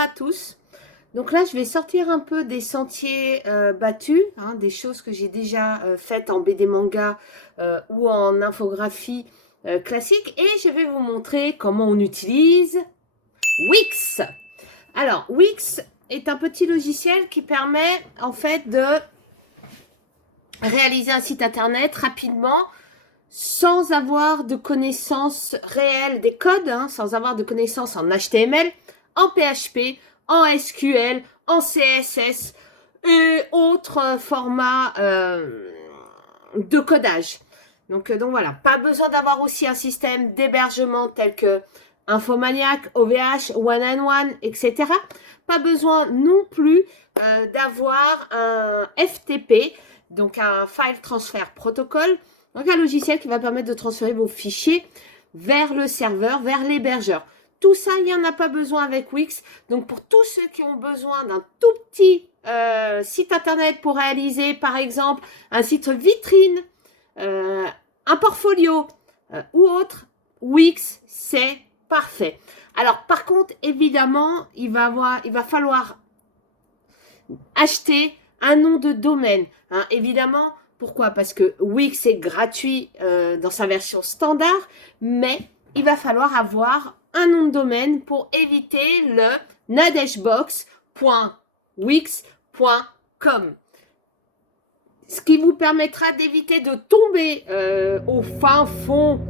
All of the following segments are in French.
à tous. Donc là, je vais sortir un peu des sentiers battus, hein, des choses que j'ai déjà faites en BD manga ou en infographie classique. Et je vais vous montrer comment on utilise Wix. Alors, Wix est un petit logiciel qui permet en fait de réaliser un site internet rapidement sans avoir de connaissances réelles des codes, hein, sans avoir de connaissances en HTML, en PHP, en SQL, en CSS et autres formats de codage. Donc voilà, pas besoin d'avoir aussi un système d'hébergement tel que Infomaniac, OVH, One and One, etc. Pas besoin non plus d'avoir un FTP, donc un File Transfer Protocol, donc un logiciel qui va permettre de transférer vos fichiers vers le serveur, vers l'hébergeur. Tout ça, il n'y en a pas besoin avec Wix. Donc pour tous ceux qui ont besoin d'un tout petit site internet pour réaliser par exemple un site vitrine, un portfolio ou autre, Wix c'est parfait. Alors par contre évidemment il va falloir acheter un nom de domaine, hein, évidemment. Pourquoi? Parce que Wix est gratuit dans sa version standard, mais il va falloir avoir un nom de domaine pour éviter le nadejbox.wix.com. Ce qui vous permettra d'éviter de tomber au fin fond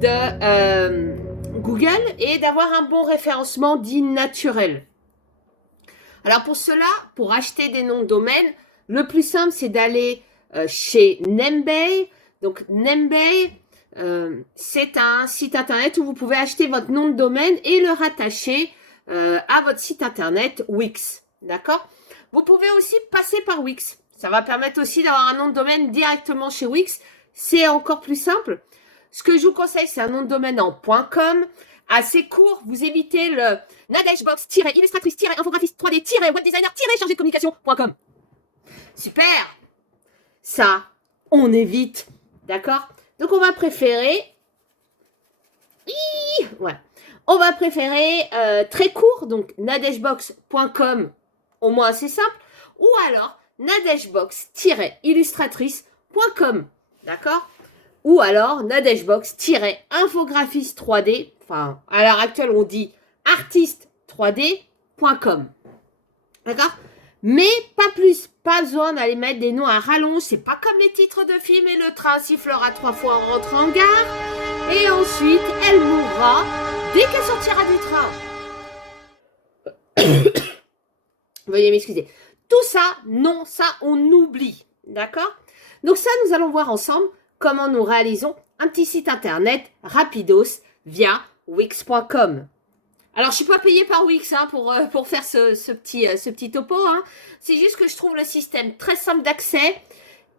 de Google et d'avoir un bon référencement dit naturel. Alors pour cela, pour acheter des noms de domaine, le plus simple c'est d'aller chez Nembay. Donc Nembay, c'est un site internet où vous pouvez acheter votre nom de domaine et le rattacher à votre site internet Wix. D'accord? Vous pouvez aussi passer par Wix. Ça va permettre aussi d'avoir un nom de domaine directement chez Wix. C'est encore plus simple. Ce que je vous conseille, c'est un nom de domaine en .com. Assez court, vous évitez le nadejbox-illustratrice-infographiste 3D-webdesigner-chargé de communication.com. Super! Ça, on évite. D'accord? Donc, on va préférer... Ouais. On va préférer très court, donc nadejbox.com, au moins c'est simple. Ou alors, nadejbox-illustratrice.com. D'accord? Ou alors, nadejbox-infographiste 3D, enfin, à l'heure actuelle, on dit artiste3d.com. D'accord? Mais pas plus, pas besoin d'aller mettre des noms à rallonge, c'est pas comme les titres de films et le train sifflera 3 fois en rentrant en gare, et ensuite elle mourra dès qu'elle sortira du train. Veuillez m'excuser. Tout ça, non, ça on oublie, d'accord? Donc ça, nous allons voir ensemble comment nous réalisons un petit site internet rapidos via wix.com. Alors, je suis pas payée par Wix hein, pour faire ce petit topo. Hein. C'est juste que je trouve le système très simple d'accès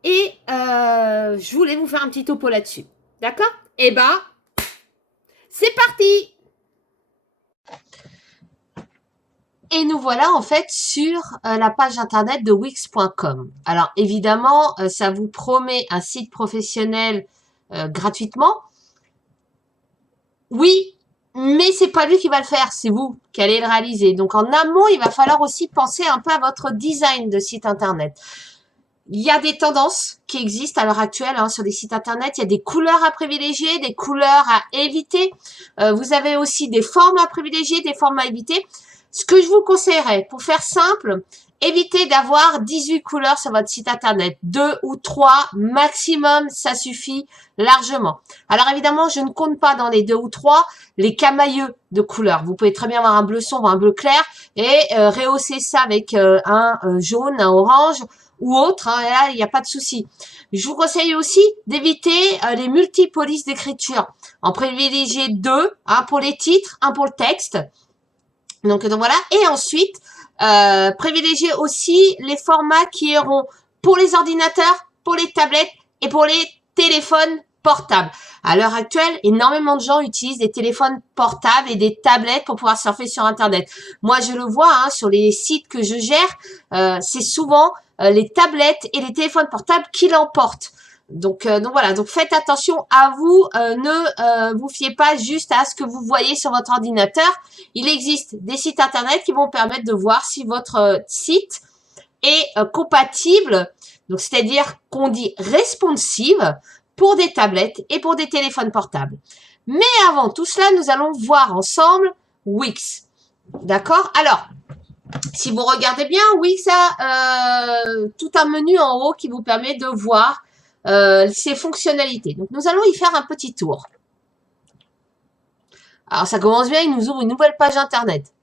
et je voulais vous faire un petit topo là-dessus. D'accord? Eh ben, c'est parti! Et nous voilà en fait sur la page internet de wix.com. Alors, évidemment, ça vous promet un site professionnel gratuitement. Oui, mais c'est pas lui qui va le faire, c'est vous qui allez le réaliser. Donc en amont, il va falloir aussi penser un peu à votre design de site internet. Il y a des tendances qui existent à l'heure actuelle hein, sur les sites internet. Il y a des couleurs à privilégier, des couleurs à éviter. Vous avez aussi des formes à privilégier, des formes à éviter. Ce que je vous conseillerais, pour faire simple, évitez d'avoir 18 couleurs sur votre site internet. 2 ou 3 maximum, ça suffit largement. Alors évidemment, je ne compte pas dans les 2 ou 3 les camailleux de couleurs. Vous pouvez très bien avoir un bleu sombre, un bleu clair et rehausser ça avec un jaune, un orange ou autre. Hein, et là, il n'y a pas de souci. Je vous conseille aussi d'éviter les multipolices d'écriture. En privilégier 2, un pour les titres, un pour le texte. Donc voilà. Et ensuite, privilégiez aussi les formats qui iront pour les ordinateurs, pour les tablettes et pour les téléphones portables. À l'heure actuelle, énormément de gens utilisent des téléphones portables et des tablettes pour pouvoir surfer sur Internet. Moi, je le vois hein, sur les sites que je gère, c'est souvent les tablettes et les téléphones portables qui l'emportent. Donc voilà, donc faites attention à vous, ne vous fiez pas juste à ce que vous voyez sur votre ordinateur. Il existe des sites internet qui vont permettre de voir si votre site est compatible, donc c'est-à-dire qu'on dit responsive pour des tablettes et pour des téléphones portables. Mais avant tout cela, nous allons voir ensemble Wix. D'accord? Alors, si vous regardez bien, Wix a tout un menu en haut qui vous permet de voir ses fonctionnalités. Donc, nous allons y faire un petit tour. Alors, ça commence bien, il nous ouvre une nouvelle page Internet.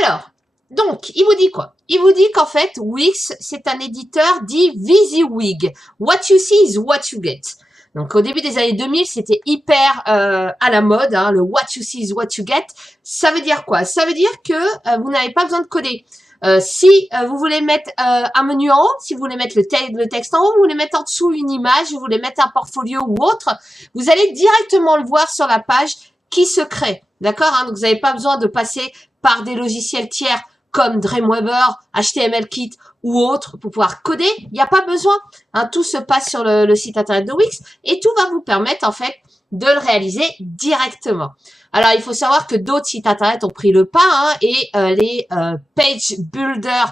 Alors, donc, il vous dit quoi? Il vous dit qu'en fait, Wix, c'est un éditeur dit WYSIWYG. What you see is what you get. Donc, au début des années 2000, c'était hyper à la mode, hein, le what you see is what you get. Ça veut dire quoi? Ça veut dire que vous n'avez pas besoin de coder. Si vous voulez mettre un menu en haut, si vous voulez mettre le texte en haut, vous voulez mettre en dessous une image, vous voulez mettre un portfolio ou autre, vous allez directement le voir sur la page qui se crée. D'accord, hein? Donc, vous n'avez pas besoin de passer par des logiciels tiers comme Dreamweaver, HTMLKit ou autres pour pouvoir coder. Il n'y a pas besoin. Hein, tout se passe sur le site internet de Wix et tout va vous permettre en fait de le réaliser directement. Alors, il faut savoir que d'autres sites internet ont pris le pas hein, et les page builder,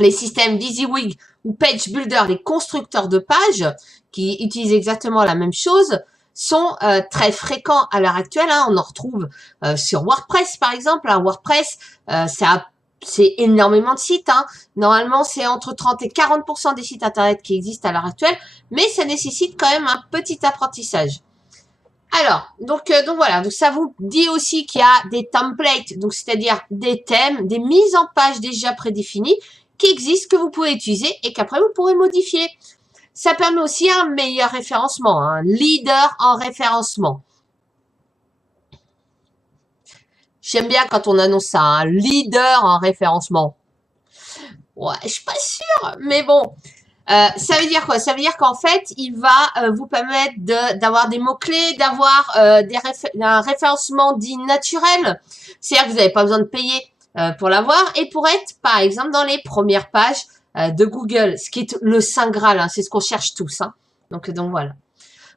les systèmes WYSIWYG ou page builder, les constructeurs de pages qui utilisent exactement la même chose, sont très fréquents à l'heure actuelle. Hein. On en retrouve sur WordPress, par exemple. Hein. WordPress, c'est énormément de sites. Hein. Normalement, c'est entre 30 et 40% des sites Internet qui existent à l'heure actuelle, mais ça nécessite quand même un petit apprentissage. Alors, donc voilà, donc ça vous dit aussi qu'il y a des templates, donc c'est-à-dire des thèmes, des mises en page déjà prédéfinies qui existent, que vous pouvez utiliser et qu'après vous pourrez modifier. Ça permet aussi un meilleur référencement, un leader en référencement. J'aime bien quand on annonce ça, un leader en référencement. Ouais, je suis pas sûre, mais bon. Ça veut dire quoi? Ça veut dire qu'en fait, il va vous permettre d'avoir des mots-clés, d'avoir un référencement dit naturel. C'est-à-dire que vous n'avez pas besoin de payer pour l'avoir et pour être, par exemple, dans les premières pages de Google, ce qui est le Saint Graal, hein, c'est ce qu'on cherche tous. Hein. Donc voilà.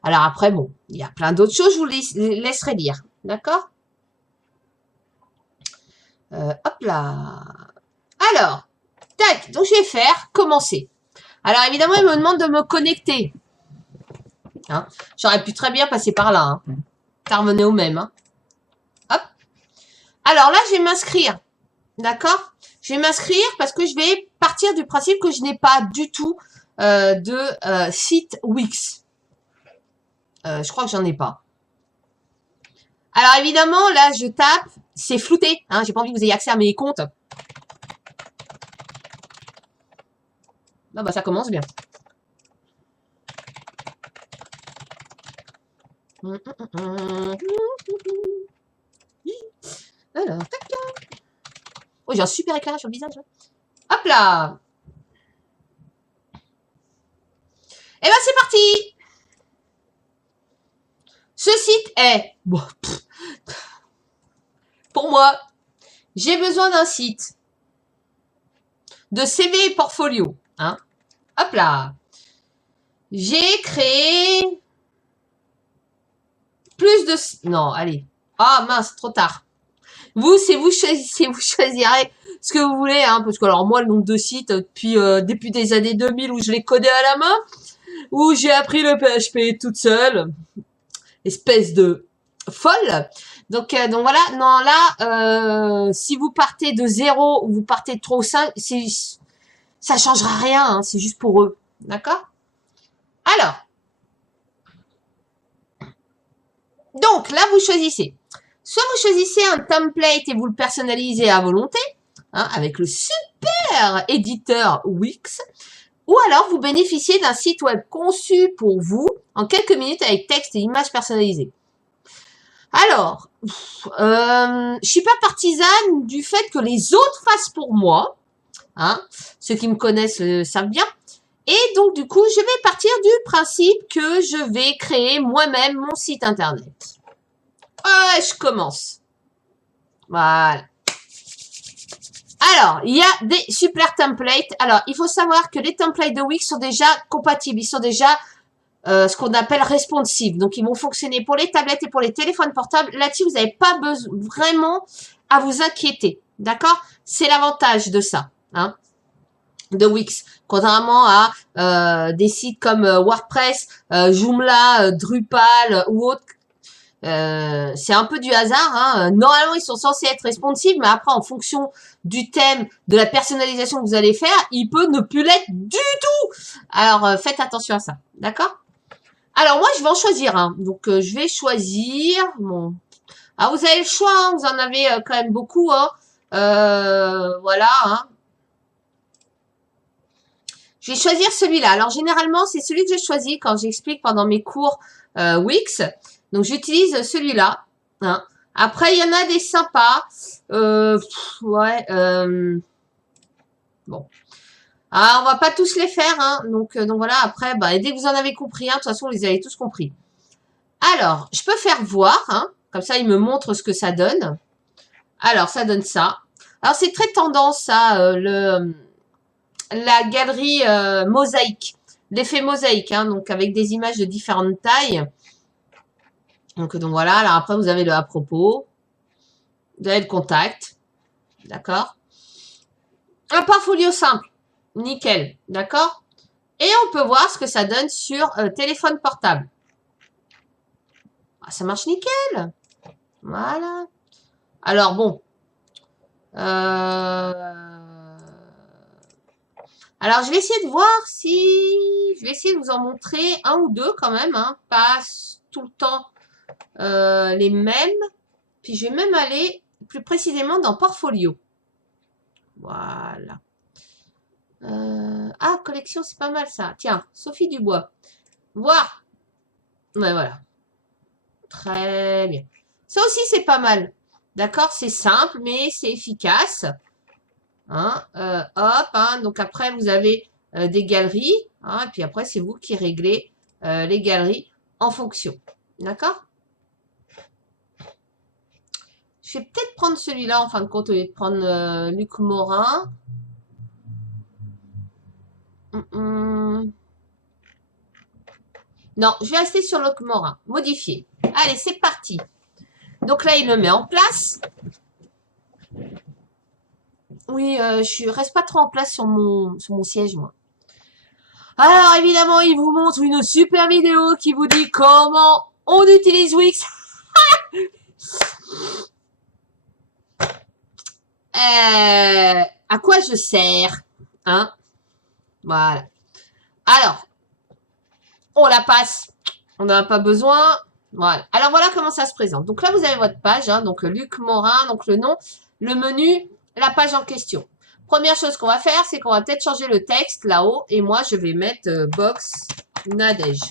Alors après, bon, il y a plein d'autres choses, je vous les laisserai lire. D'accord? Hop là. Alors, tac, donc je vais faire commencer. Alors évidemment, il me demande de me connecter. Hein. J'aurais pu très bien passer par là. Hein. Ça revenait au même. Hein. Hop. Alors là, je vais m'inscrire. D'accord? Je vais m'inscrire parce que je vais partir du principe que je n'ai pas du tout de site Wix. Je crois que j'en ai pas. Alors évidemment, là, je tape. C'est flouté. Hein, j'ai pas envie que vous ayez accès à mes comptes. Ah bah ça commence bien. Alors, tac, tac. Oh, j'ai un super éclairage sur le visage. Hein. Hop là. Et ben c'est parti. Ce site est... Bon, pour moi, j'ai besoin d'un site de CV et portfolio. Hein. Hop là. J'ai créé plus de... Non, allez. Ah mince, trop tard. Vous, c'est vous choisissez, vous choisirez ce que vous voulez, hein, parce que alors moi, le nombre de sites depuis des années 2000 où je les codais à la main, où j'ai appris le PHP toute seule, espèce de folle. Donc voilà, non là, si vous partez de 0 ou vous partez de 3 ou 5, ça changera rien, hein, c'est juste pour eux, d'accord? Alors, donc là, vous choisissez. Soit vous choisissez un template et vous le personnalisez à volonté, hein, avec le super éditeur Wix, ou alors vous bénéficiez d'un site web conçu pour vous en quelques minutes avec texte et images personnalisées. Alors, je suis pas partisane du fait que les autres fassent pour moi, hein, ceux qui me connaissent le savent bien, et donc du coup, je vais partir du principe que je vais créer moi-même mon site internet. Je commence. Voilà. Alors, il y a des super templates. Alors, il faut savoir que les templates de Wix sont déjà compatibles. Ils sont déjà ce qu'on appelle responsive. Donc, ils vont fonctionner pour les tablettes et pour les téléphones portables. Là-dessus, vous n'avez pas besoin vraiment à vous inquiéter. D'accord? C'est l'avantage de ça. Hein, de Wix. Contrairement à des sites comme WordPress, Joomla, Drupal ou autres. C'est un peu du hasard. Hein. Normalement, ils sont censés être responsives, mais après, en fonction du thème, de la personnalisation que vous allez faire, il peut ne plus l'être du tout. Alors, faites attention à ça. D'accord? Alors, moi, je vais en choisir un. Donc, je vais choisir... Bon. Ah, vous avez le choix. Hein. Vous en avez quand même beaucoup. Hein. Voilà. Hein. Je vais choisir celui-là. Alors, généralement, c'est celui que je choisis quand j'explique pendant mes cours Wix. Donc, j'utilise celui-là. Hein. Après, il y en a des sympas. Ouais. Bon. Ah, on va pas tous les faire. Hein. Donc voilà. Après, bah, dès que vous en avez compris un, de toute façon, vous les avez tous compris. Alors, je peux faire voir. Hein. Comme ça, il me montre ce que ça donne. Alors, ça donne ça. Alors, c'est très tendance, ça, la galerie mosaïque. L'effet mosaïque, hein, donc avec des images de différentes tailles. Donc voilà, alors après vous avez le à propos, vous avez le contact, d'accord. Un portfolio simple, nickel, d'accord. Et on peut voir ce que ça donne sur téléphone portable. Ah, ça marche nickel, voilà. Alors bon, alors je vais essayer de voir si, je vais essayer de vous en montrer un ou deux quand même, hein, pas tout le temps les mêmes. Puis je vais même aller plus précisément dans Portfolio. Voilà. Ah, collection, c'est pas mal ça. Tiens, Sophie Dubois. Voir. Ouais, voilà. Très bien. Ça aussi, c'est pas mal. D'accord? C'est simple, mais c'est efficace. Hein, hop. Hein, donc après, vous avez des galeries. Hein, et puis après, c'est vous qui réglez les galeries en fonction. D'accord? Je vais peut-être prendre celui-là en fin de compte au lieu de prendre Luc Morin. Non, je vais rester sur Luc Morin. Modifier. Allez, c'est parti. Donc là, il le met en place. Oui, je reste pas trop en place sur mon siège, moi. Alors, évidemment, il vous montre une super vidéo qui vous dit comment on utilise Wix. À quoi je sers, hein? Voilà. Alors, on la passe. On n'en a pas besoin. Voilà. Alors, voilà comment ça se présente. Donc là, vous avez votre page. Hein, donc, Luc Morin, donc le nom, le menu, la page en question. Première chose qu'on va faire, c'est qu'on va peut-être changer le texte là-haut. Et moi, je vais mettre box Nadège.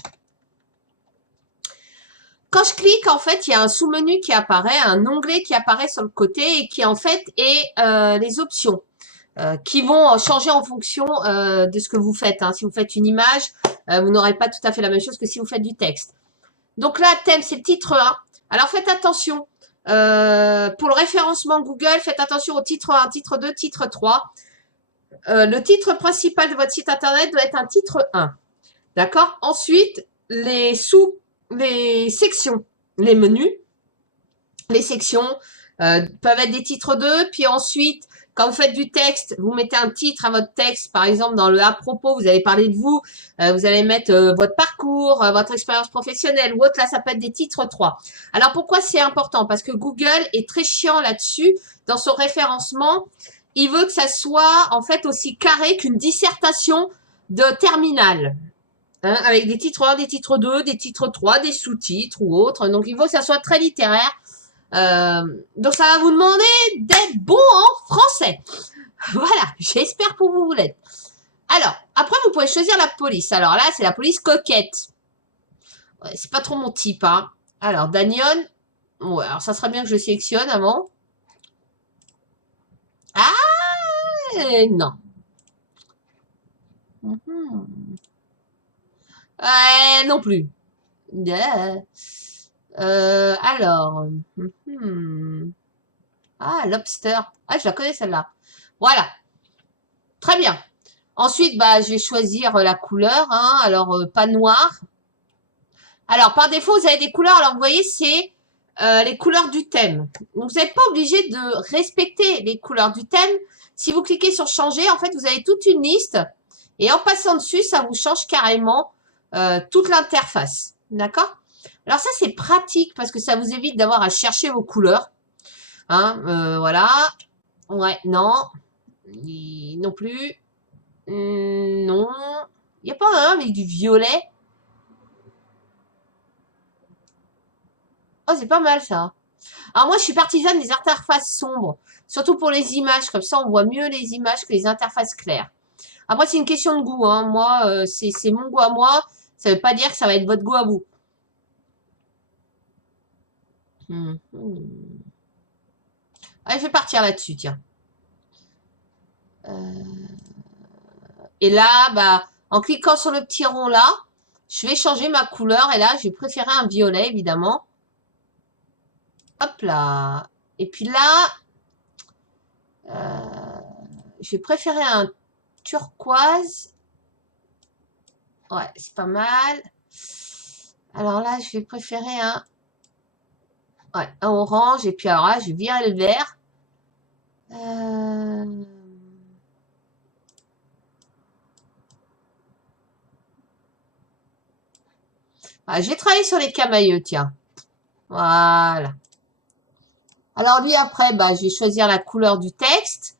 Quand je clique, en fait, il y a un sous-menu qui apparaît, un onglet qui apparaît sur le côté et qui, en fait, est les options qui vont changer en fonction de ce que vous faites. Hein. Si vous faites une image, vous n'aurez pas tout à fait la même chose que si vous faites du texte. Donc là, thème, c'est le titre 1. Alors, faites attention. Pour le référencement Google, faites attention au titre 1, titre 2, titre 3. Le titre principal de votre site internet doit être un titre 1. D'accord? Ensuite, les sections, les menus, les sections peuvent être des titres 2. Puis ensuite, quand vous faites du texte, vous mettez un titre à votre texte. Par exemple, dans le à propos, vous allez parler de vous. Vous allez mettre votre parcours, votre expérience professionnelle ou autre. Là, ça peut être des titres 3. Alors, pourquoi c'est important? Parce que Google est très chiant là-dessus. Dans son référencement, il veut que ça soit en fait aussi carré qu'une dissertation de terminale. Hein, avec des titres 1, des titres 2, des titres 3, des sous-titres ou autres. Donc, il faut que ça soit très littéraire. Donc, ça va vous demander d'être bon en français. Voilà, j'espère pour vous l'être. Alors, après, vous pouvez choisir la police. Alors là, c'est la police coquette. Ouais, c'est pas trop mon type. Hein. Alors, Daniel. Ouais, alors ça serait bien que je le sélectionne avant. Ah, non. Non plus. Alors. Ah, Lobster. Ah, je la connais celle-là. Voilà. Très bien. Ensuite, bah, je vais choisir la couleur. Hein. Alors, pas noir. Alors, par défaut, vous avez des couleurs. Alors, vous voyez, c'est les couleurs du thème. Donc, vous n'êtes pas obligé de respecter les couleurs du thème. Si vous cliquez sur changer, en fait, vous avez toute une liste. Et en passant dessus, ça vous change carrément toute l'interface. D'accord? Alors, ça, c'est pratique parce que ça vous évite d'avoir à chercher vos couleurs. Hein, voilà. Ouais, non. Non plus. Non. Il n'y a pas un avec du violet. Oh, c'est pas mal ça. Alors moi, je suis partisane des interfaces sombres, surtout pour les images. Comme ça, on voit mieux les images que les interfaces claires. Après, c'est une question de goût. Hein. Moi, c'est mon goût à moi. Ça veut pas dire que ça va être votre goût à vous. Allez, je vais partir là-dessus, tiens. Et là, bah, en cliquant sur le petit rond là, je vais changer ma couleur. Et là, je vais préférer un violet, évidemment. Hop là. Et puis là, je vais préférer un turquoise. Ouais, c'est pas mal. Alors là, je vais préférer un orange. Et puis alors là, je vais virer le vert. Je vais travailler sur les camailleux, tiens. Voilà. Alors lui, après, bah, je vais choisir la couleur du texte.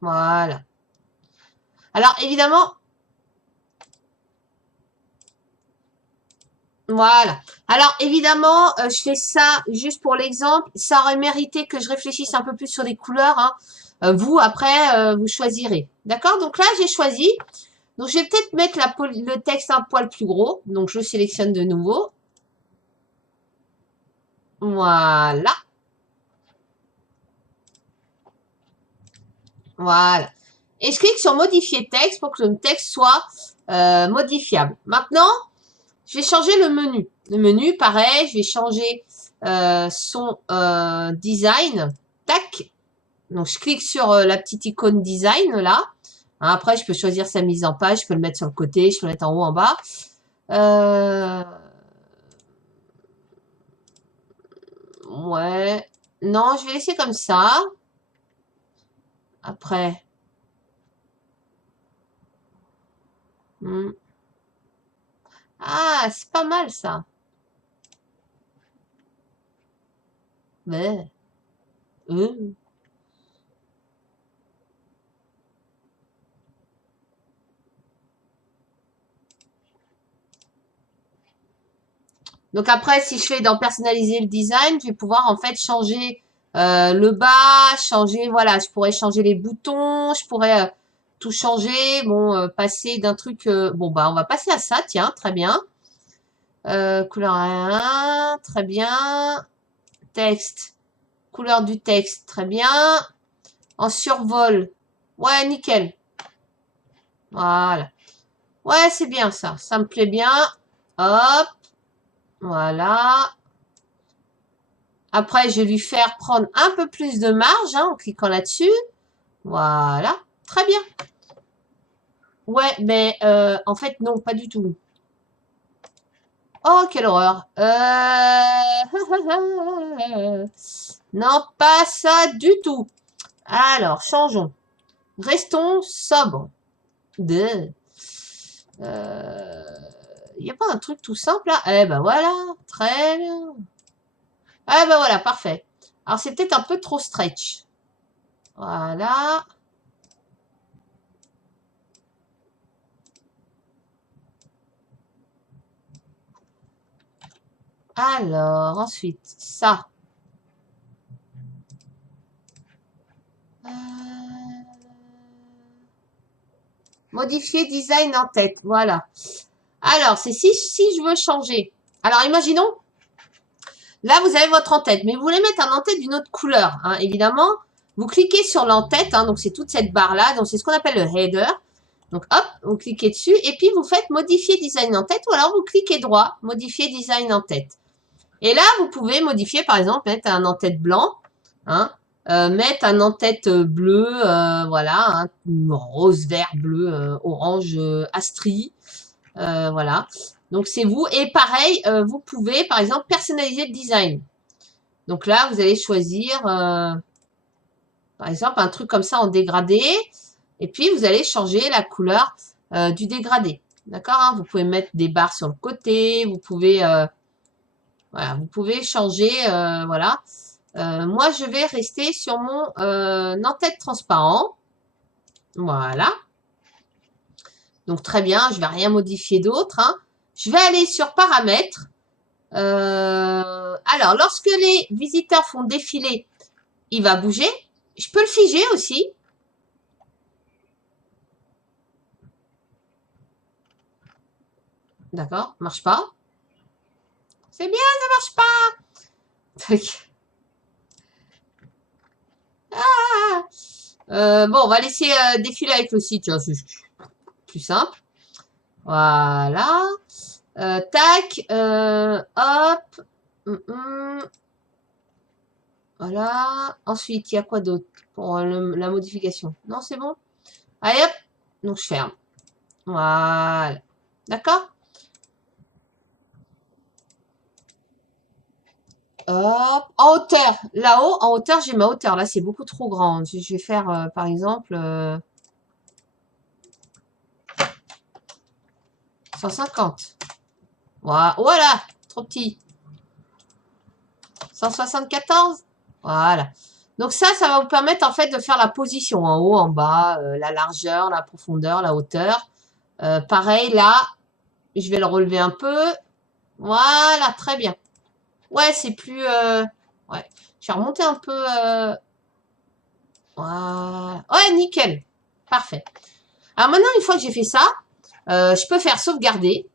Voilà. Alors, évidemment, voilà. Alors, évidemment, je fais ça juste pour l'exemple. Ça aurait mérité que je réfléchisse un peu plus sur les couleurs. Hein. Vous, après, vous choisirez. D'accord? Donc là, j'ai choisi. Donc, je vais peut-être mettre le texte un poil plus gros. Donc, je sélectionne de nouveau. Voilà. Voilà. Et je clique sur modifier texte pour que le texte soit modifiable. Maintenant, je vais changer le menu. Le menu, pareil, je vais changer son design. Tac. Donc, je clique sur la petite icône design, là. Hein, après, je peux choisir sa mise en page. Je peux le mettre sur le côté. Je peux le mettre en haut, en bas. Ouais. Non, je vais laisser comme ça. Après. Ah, c'est pas mal, ça. Mais... Donc après, si je fais dans personnaliser le design, je vais pouvoir en fait changer le bas, changer, voilà, je pourrais changer les boutons, je pourrais tout changer, bon, passer d'un truc, bon bah on va passer à ça, tiens, très bien. Couleur 1, très bien. Texte, couleur du texte, très bien. En survol, ouais, nickel. Voilà. Ouais, c'est bien ça, ça me plaît bien. Hop. Voilà. Après, je vais lui faire prendre un peu plus de marge en cliquant là-dessus. Voilà. Très bien. Ouais, mais en fait, non, pas du tout. Oh, quelle horreur. Non, pas ça du tout. Alors, changeons. Restons sobres. Il n'y a pas un truc tout simple là? Eh ben voilà, très bien. Ah ben voilà, parfait. Alors c'est peut-être un peu trop stretch. Voilà. Alors, ensuite, ça. Modifier design en tête, voilà. Alors, c'est si je veux changer. Alors, imaginons, là, vous avez votre en-tête, mais vous voulez mettre un en-tête d'une autre couleur, hein, évidemment. Vous cliquez sur l'en-tête, hein, donc c'est toute cette barre-là, donc c'est ce qu'on appelle le header. Donc, hop, vous cliquez dessus, et puis vous faites modifier design en tête, ou alors vous cliquez droit, modifier design en tête. Et là, vous pouvez modifier, par exemple, mettre un en-tête blanc, hein, mettre un en-tête bleu, voilà, hein, rose, vert, bleu, orange, astri, voilà. Donc, c'est vous. Et pareil, vous pouvez, par exemple, personnaliser le design. Donc là, vous allez choisir, par exemple, un truc comme ça en dégradé. Et puis, vous allez changer la couleur du dégradé. D'accord, hein. Vous pouvez mettre des barres sur le côté. Vous pouvez, voilà, vous pouvez changer, voilà. Moi, je vais rester sur mon en-tête transparent. Voilà. Donc, très bien. Je vais rien modifier d'autre, hein. Je vais aller sur paramètres. Alors, lorsque les visiteurs font défiler, il va bouger. Je peux le figer aussi. D'accord, marche pas. C'est bien, ça marche pas. Tac. Bon, on va laisser défiler avec le site, c'est plus simple. Voilà. Tac. Hop. Voilà. Ensuite, il y a quoi d'autre pour la modification? Non, c'est bon? Allez, hop. Donc, je ferme. Voilà. D'accord? Hop. En hauteur. Là-haut, en hauteur, j'ai ma hauteur. Là, c'est beaucoup trop grand. Je vais faire, par exemple, 150. Voilà. Trop petit. 174. Voilà. Donc ça va vous permettre en fait de faire la position en haut, en bas, la largeur, la profondeur, la hauteur. Pareil, là, je vais le relever un peu. Voilà, très bien. Ouais, c'est plus... ouais, je vais remonter un peu... voilà. Ouais, nickel. Parfait. Alors maintenant, une fois que j'ai fait ça, je peux faire sauvegarder.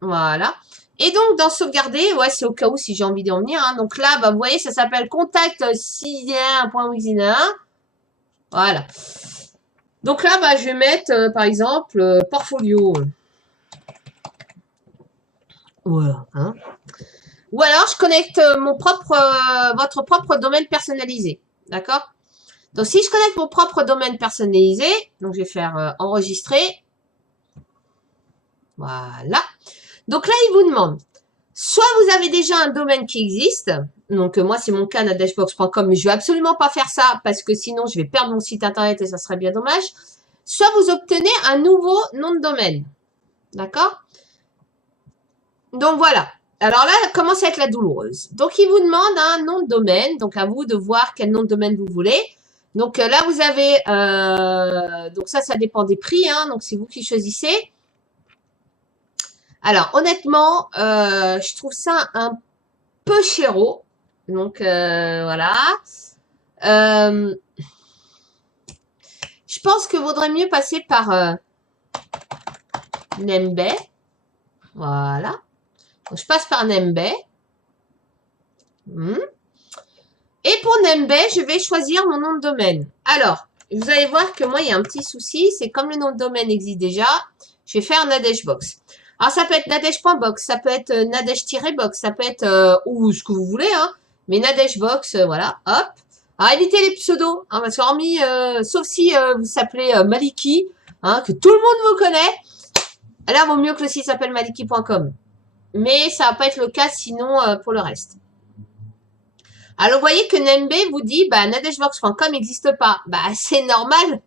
Voilà. Et donc, dans sauvegarder, ouais, c'est au cas où si j'ai envie d'en venir, hein. Donc là, bah, vous voyez, ça s'appelle contact 6.wixina. Voilà. Donc là, bah, je vais mettre, par exemple, portfolio. Voilà. Hein. Ou alors, je connecte votre propre domaine personnalisé. D'accord? Donc, si je connecte mon propre domaine personnalisé, donc je vais faire enregistrer. Voilà. Donc là, il vous demande, soit vous avez déjà un domaine qui existe, donc moi c'est mon cas nadeshbox.com, mais je vais absolument pas faire ça parce que sinon je vais perdre mon site internet et ça serait bien dommage. Soit vous obtenez un nouveau nom de domaine. D'accord? Donc voilà. Alors là, commence à être la douloureuse. Donc il vous demande un nom de domaine, donc à vous de voir quel nom de domaine vous voulez. Donc là vous avez, donc ça dépend des prix, hein, donc c'est vous qui choisissez. Alors honnêtement, je trouve ça un peu chéro. Donc voilà. Je pense que vaudrait mieux passer par Nembay. Voilà. Donc, je passe par Nembay. Et pour Nembay, je vais choisir mon nom de domaine. Alors, vous allez voir que moi, il y a un petit souci. C'est comme le nom de domaine existe déjà, je vais faire Nadeshbox. Alors, ça peut être Nadesh.box, ça peut être Nadesh-box, ça peut être ou ce que vous voulez, hein. Mais Nadeshbox, voilà, hop. Alors, évitez les pseudos, hein, parce qu'hormis, sauf si vous s'appelez Maliki, hein, que tout le monde vous connaît, là, vaut mieux que le site s'appelle maliki.com. Mais ça va pas être le cas sinon pour le reste. Alors, vous voyez que Nembay vous dit, bah, nadeshbox.com n'existe pas. Bah, c'est normal.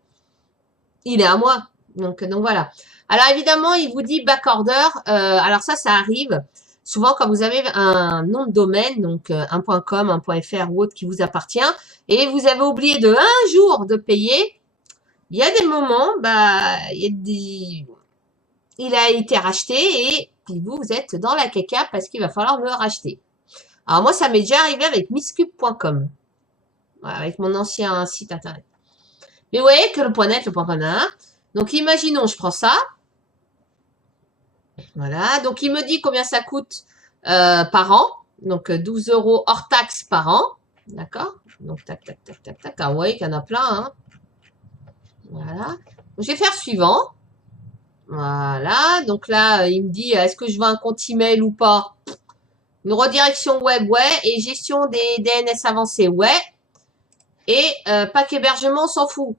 Il est à moi. Donc voilà. Alors, évidemment, il vous dit backorder. Alors ça arrive souvent quand vous avez un nom de domaine, donc un .com, un .fr ou autre qui vous appartient, et vous avez oublié de un jour de payer. Il y a des moments, bah, il a été racheté et puis vous êtes dans la caca parce qu'il va falloir le racheter. Alors moi, ça m'est déjà arrivé avec misscube.com, avec mon ancien site internet. Mais vous voyez que le .net, le .com, donc imaginons, je prends ça. Voilà, donc il me dit combien ça coûte par an. Donc 12 € hors taxe par an. D'accord? Donc tac, tac, tac, tac, tac. Ah, vous voyez qu'il y en a plein. Hein. Voilà. Donc, je vais faire suivant. Voilà, donc là, il me dit, est-ce que je veux un compte email ou pas? Une redirection web, ouais. Et gestion des DNS avancés, ouais. Et pack hébergement, on s'en fout.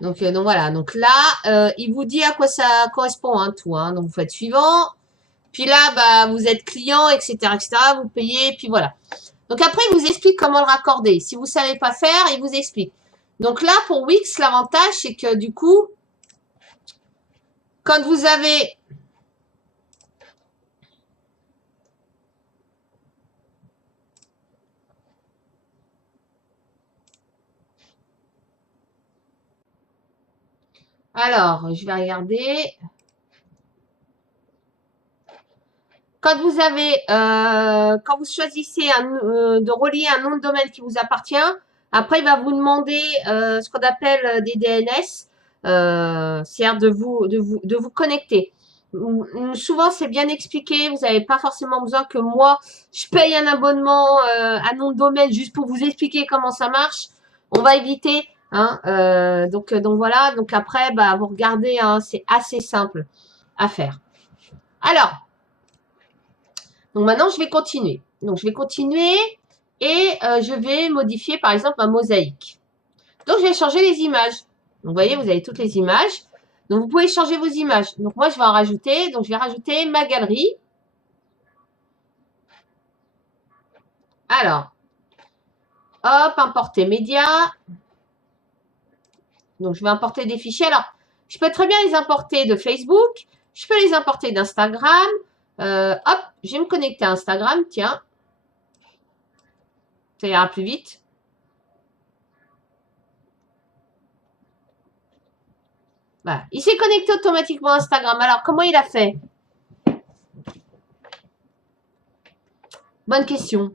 Donc voilà. Donc là, il vous dit à quoi ça correspond, hein, tout. Hein. Donc vous faites suivant. Puis là, bah, vous êtes client, etc., etc. Vous payez, puis voilà. Donc après, il vous explique comment le raccorder. Si vous savez pas faire, il vous explique. Donc là, pour Wix, l'avantage, c'est que du coup, quand vous avez... Alors, je vais regarder. Quand vous choisissez de relier un nom de domaine qui vous appartient, après, il va vous demander ce qu'on appelle des DNS, c'est-à-dire de vous connecter. Souvent, c'est bien expliqué. Vous n'avez pas forcément besoin que moi, je paye un abonnement à nom de domaine juste pour vous expliquer comment ça marche. On va éviter. Hein, donc voilà. Donc après, bah, vous regardez, hein, c'est assez simple à faire. Alors, donc maintenant, je vais continuer. Donc je vais continuer et je vais modifier par exemple ma mosaïque. Donc je vais changer les images. Donc vous voyez, vous avez toutes les images. Donc vous pouvez changer vos images. Donc moi, je vais en rajouter. Donc je vais rajouter ma galerie. Alors, hop, importer médias. Donc je vais importer des fichiers. Alors, je peux très bien les importer de Facebook. Je peux les importer d'Instagram. Hop, je vais me connecter à Instagram. Tiens, ça ira plus vite. Voilà. Il s'est connecté automatiquement à Instagram. Alors, comment il a fait? Bonne question.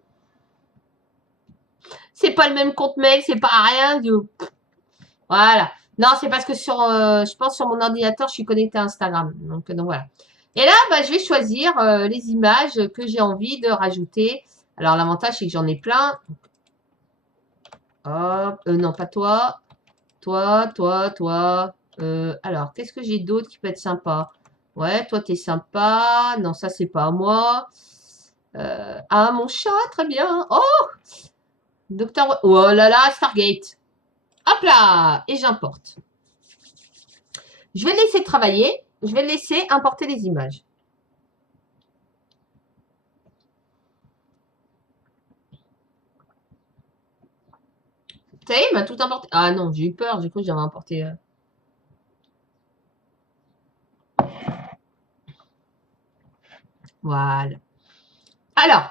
C'est pas le même compte mail, c'est pas rien. Voilà. Non, c'est parce que je pense sur mon ordinateur, je suis connectée à Instagram. Donc voilà. Et là, bah, je vais choisir les images que j'ai envie de rajouter. Alors l'avantage, c'est que j'en ai plein. Hop, non, pas toi. Toi. Alors, qu'est-ce que j'ai d'autre qui peut être sympa? Ouais, toi, t'es sympa. Non, ça, c'est pas à moi. Ah, mon chat, très bien. Oh, Docteur... Oh là là, Stargate. Hop là! Et j'importe. Je vais le laisser travailler. Je vais le laisser importer les images. Ça y est, il m'a tout importé. Ah non, j'ai eu peur. J'ai cru que j'avais importé. Voilà. Alors,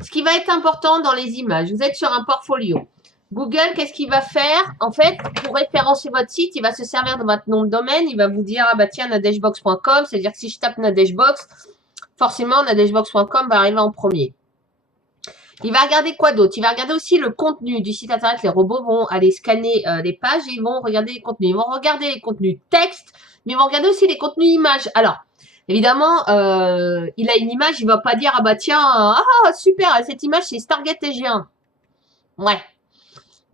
ce qui va être important dans les images, vous êtes sur un portfolio. Google, qu'est-ce qu'il va faire? En fait, pour référencer votre site, il va se servir de votre nom de domaine. Il va vous dire, ah bah tiens, nadejbox.com. C'est-à-dire que si je tape nadejbox, forcément, nadejbox.com va arriver en premier. Il va regarder quoi d'autre? Il va regarder aussi le contenu du site internet. Les robots vont aller scanner les pages et ils vont regarder les contenus. Ils vont regarder les contenus texte, mais ils vont regarder aussi les contenus images. Alors, évidemment, il a une image, il va pas dire, ah bah tiens, ah super, cette image c'est Stargate TG1. Ouais.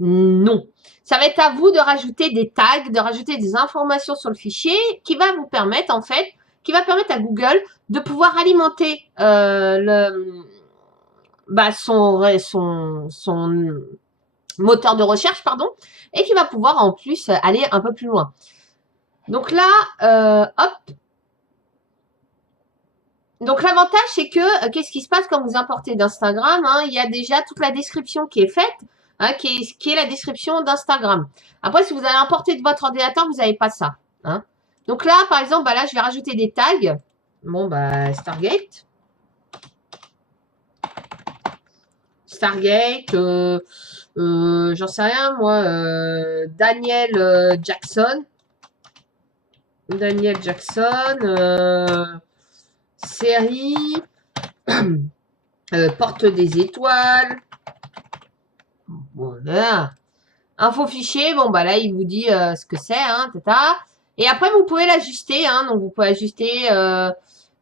Non. Ça va être à vous de rajouter des tags, de rajouter des informations sur le fichier qui va vous permettre, en fait, qui va permettre à Google de pouvoir alimenter son moteur de recherche, pardon, et qui va pouvoir en plus aller un peu plus loin. Donc là, hop. Donc l'avantage, c'est que qu'est-ce qui se passe quand vous importez d'Instagram, hein? Il y a déjà toute la description qui est faite, hein, qui est la description d'Instagram. Après, si vous allez importer de votre ordinateur, vous n'avez pas ça. Hein. Donc là, par exemple, bah là, je vais rajouter des tags. Bon, bah, Stargate. Stargate, j'en sais rien, moi, Daniel Jackson. Daniel Jackson, série, Porte des étoiles. Voilà. Info fichier, bon, bah là, il vous dit ce que c'est, hein, tata. Et après, vous pouvez l'ajuster, hein. Donc, vous pouvez ajuster,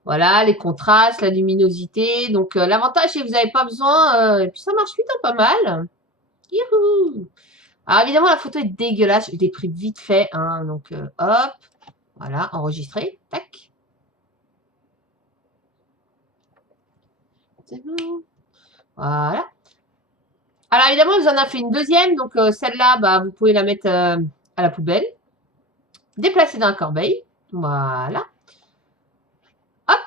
voilà, les contrastes, la luminosité. Donc, l'avantage, c'est que vous n'avez pas besoin, et puis ça marche plutôt pas mal. Youhou! Alors, évidemment, la photo est dégueulasse. Je l'ai pris vite fait, hein. Donc, hop. Voilà, enregistrer. Tac. C'est bon. Voilà. Alors évidemment, vous en avez fait une deuxième. Donc celle-là, bah, vous pouvez la mettre à la poubelle. Déplacer dans la corbeille. Voilà. Hop.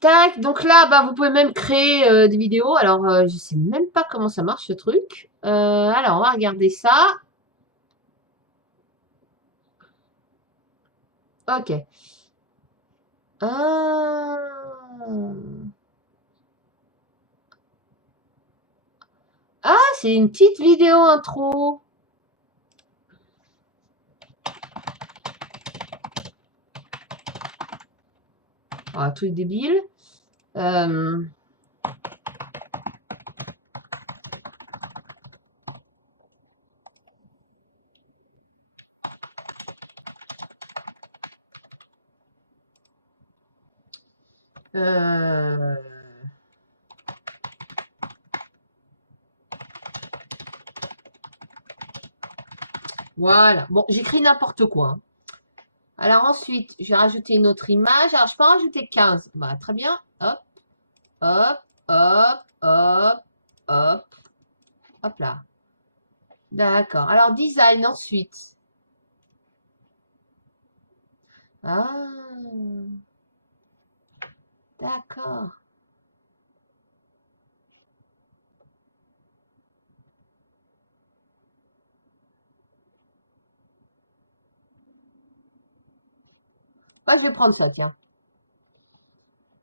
Tac. Donc là, bah, vous pouvez même créer des vidéos. Alors, je sais même pas comment ça marche ce truc. Alors, on va regarder ça. Ok. Ah, c'est une petite vidéo intro. Un truc débile. Euh, euh, voilà. Bon, j'écris n'importe quoi, hein. Alors ensuite, je vais rajouter une autre image. Alors, je peux en rajouter 15. Bah, très bien. Hop, hop, hop, hop, hop, hop là. D'accord. Alors, design ensuite. Ah, d'accord. Moi, je vais prendre ça, tiens.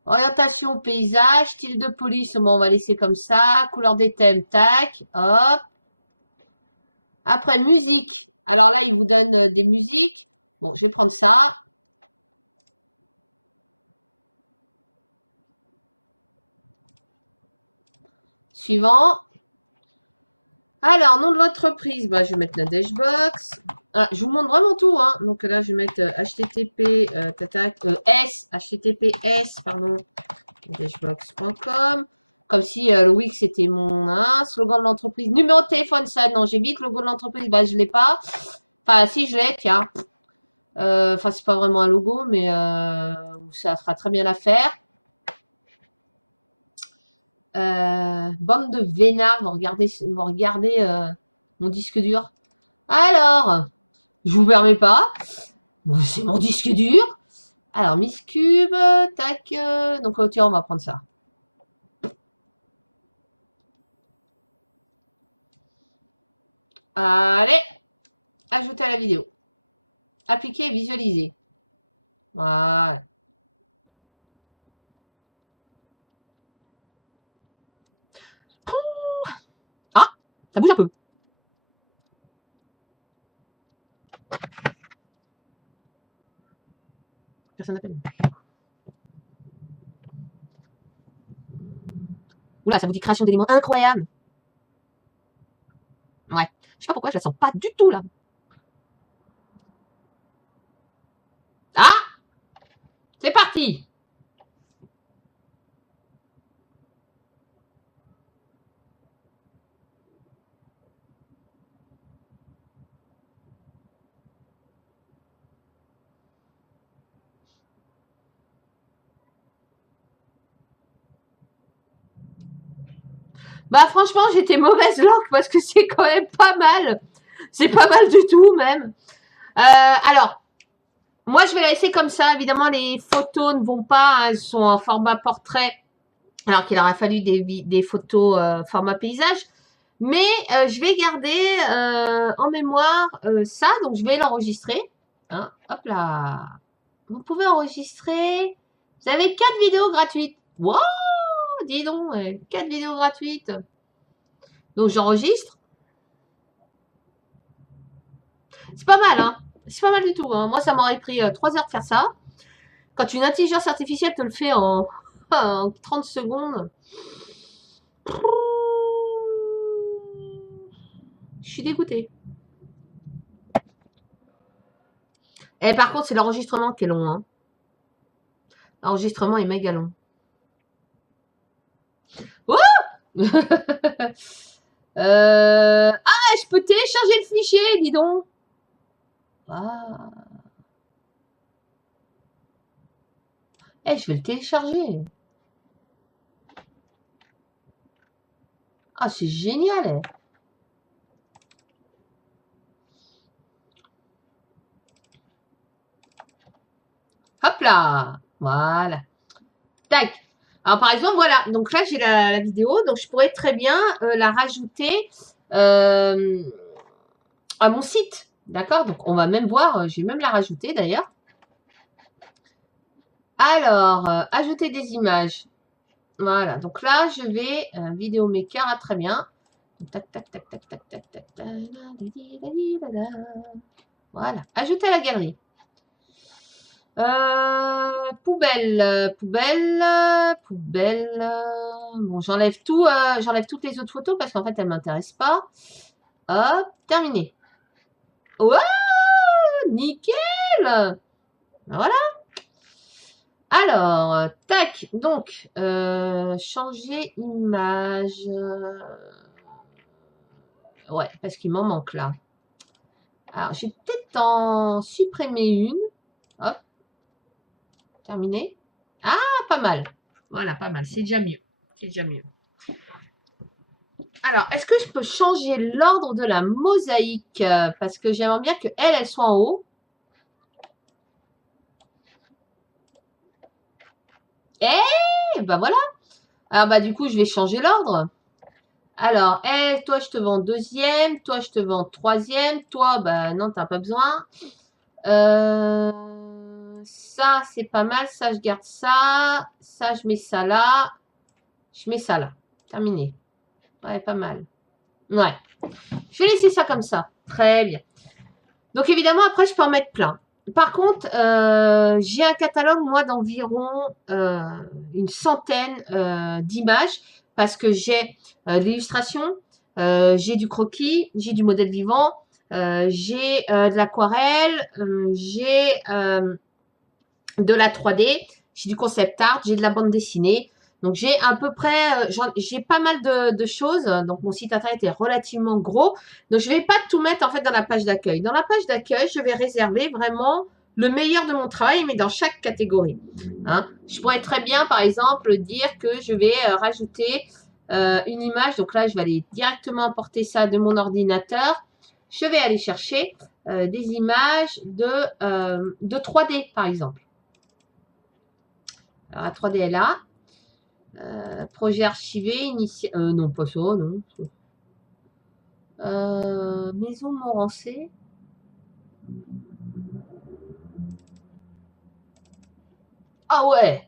Orientation paysage, style de police, bon, on va laisser comme ça. Couleur des thèmes, tac, hop. Après, musique. Alors là, il vous donne des musiques. Bon, je vais prendre ça. Suivant. Alors, nom de l'entreprise, bah, je vais mettre la dashbox. Ah, je vous montre vraiment tout, hein. Donc là, je vais mettre http, tac, s, https, pardon, dashbox.com. Comme si oui, c'était mon slogan de l'entreprise. Numéro de téléphone, ça, non, j'ai dit que le logo de l'entreprise, bah, je ne l'ai pas. Enfin, si, je l'ai, carte. Ça, c'est pas vraiment un logo, mais ça fera très bien l'affaire. Bande de vénards, regardez mon disque dur. Alors, je vous permets pas. C'est mon disque dur. Alors, Miss Cube, tac. Donc, ok, on va prendre ça. Allez, ajouter à la vidéo. Appliquer et visualiser. Voilà. Ah, ça bouge un peu. Personne n'appelle. Oula, ça vous dit création d'éléments incroyables. Ouais. Je sais pas pourquoi, je la sens pas du tout là. Ah, c'est parti. Bah franchement, j'étais mauvaise langue parce que c'est quand même pas mal. C'est pas mal du tout même. Alors, moi je vais la laisser comme ça. Évidemment, les photos ne vont pas. Hein, elles sont en format portrait. Alors qu'il aurait fallu des photos format paysage. Mais je vais garder en mémoire ça. Donc je vais l'enregistrer. Hein, hop là. Vous pouvez enregistrer. Vous avez 4 vidéos gratuites. Wow, dis donc, 4 vidéos gratuites. Donc j'enregistre. C'est pas mal, hein. C'est pas mal du tout, hein. Moi, ça m'aurait pris 3 heures de faire ça. Quand une intelligence artificielle te le fait en 30 secondes. Je suis dégoûtée. Et par contre, c'est l'enregistrement qui est long, hein. L'enregistrement est méga long. Oh Ah, je peux télécharger le fichier, dis donc. Ah. Eh, je vais le télécharger. Ah, c'est génial. Hein. Hop là. Voilà. Tac. Alors, par exemple, voilà. Donc là, j'ai la vidéo. Donc, je pourrais très bien la rajouter à mon site. D'accord? Donc, on va même voir. Je vais même la rajouter d'ailleurs. Alors, ajouter des images. Voilà. Donc là, je vais vidéo maker. Ah, très bien. Tac, tac, tac, tac, tac, tac, tac, tac. Voilà. Ajouter à la galerie. Poubelle, poubelle, poubelle. Bon, j'enlève tout, j'enlève toutes les autres photos parce qu'en fait, elles ne m'intéressent pas. Hop, terminé. Ouais, nickel. Ben voilà. Alors, tac. Donc, changer image. Ouais, parce qu'il m'en manque là. Alors, je vais peut-être en supprimer une. Hop, terminé. Ah, pas mal. Voilà, pas mal. C'est déjà mieux. C'est déjà mieux. Alors, est-ce que je peux changer l'ordre de la mosaïque parce que j'aimerais bien que elle soit en haut. Eh, ben voilà. Alors, bah du coup, je vais changer l'ordre. Alors, toi, je te vends deuxième. Toi, je te vends troisième. Toi, bah non, t'as pas besoin. Ça, c'est pas mal. Ça, je garde ça. Ça, je mets ça là. Je mets ça là. Terminé. Ouais, pas mal. Ouais. Je vais laisser ça comme ça. Très bien. Donc évidemment, après, je peux en mettre plein. Par contre, j'ai un catalogue, moi, d'environ une centaine d'images parce que j'ai de l'illustration, j'ai du croquis, j'ai du modèle vivant, j'ai de l'aquarelle, j'ai de la 3D, j'ai du concept art, j'ai de la bande dessinée. Donc j'ai à peu près, j'ai pas mal de choses. Donc mon site internet est relativement gros. Donc je vais pas tout mettre en fait dans la page d'accueil. Dans la page d'accueil, je vais réserver vraiment le meilleur de mon travail, mais dans chaque catégorie. Hein. Je pourrais très bien, par exemple, dire que je vais rajouter une image. Donc là, je vais aller directement importer ça de mon ordinateur. Je vais aller chercher des images de 3D, par exemple. Alors, la 3D est là. Projet archivé, initié. Non, pas ça, non. Maison Morancée. Ah ouais.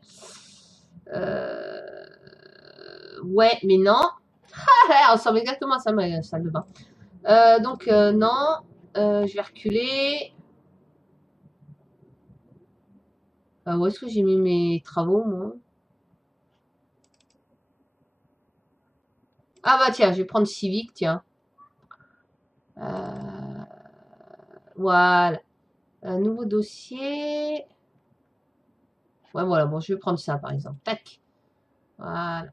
Ouais, mais non. Ça ressemble exactement à ça, ma salle de bain. Donc, non. Je vais reculer. Où est-ce que j'ai mis mes travaux, moi? Ah bah tiens, je vais prendre Civic, tiens. Voilà. Nouveau dossier. Ouais, voilà. Bon, je vais prendre ça, par exemple. Tac. Voilà.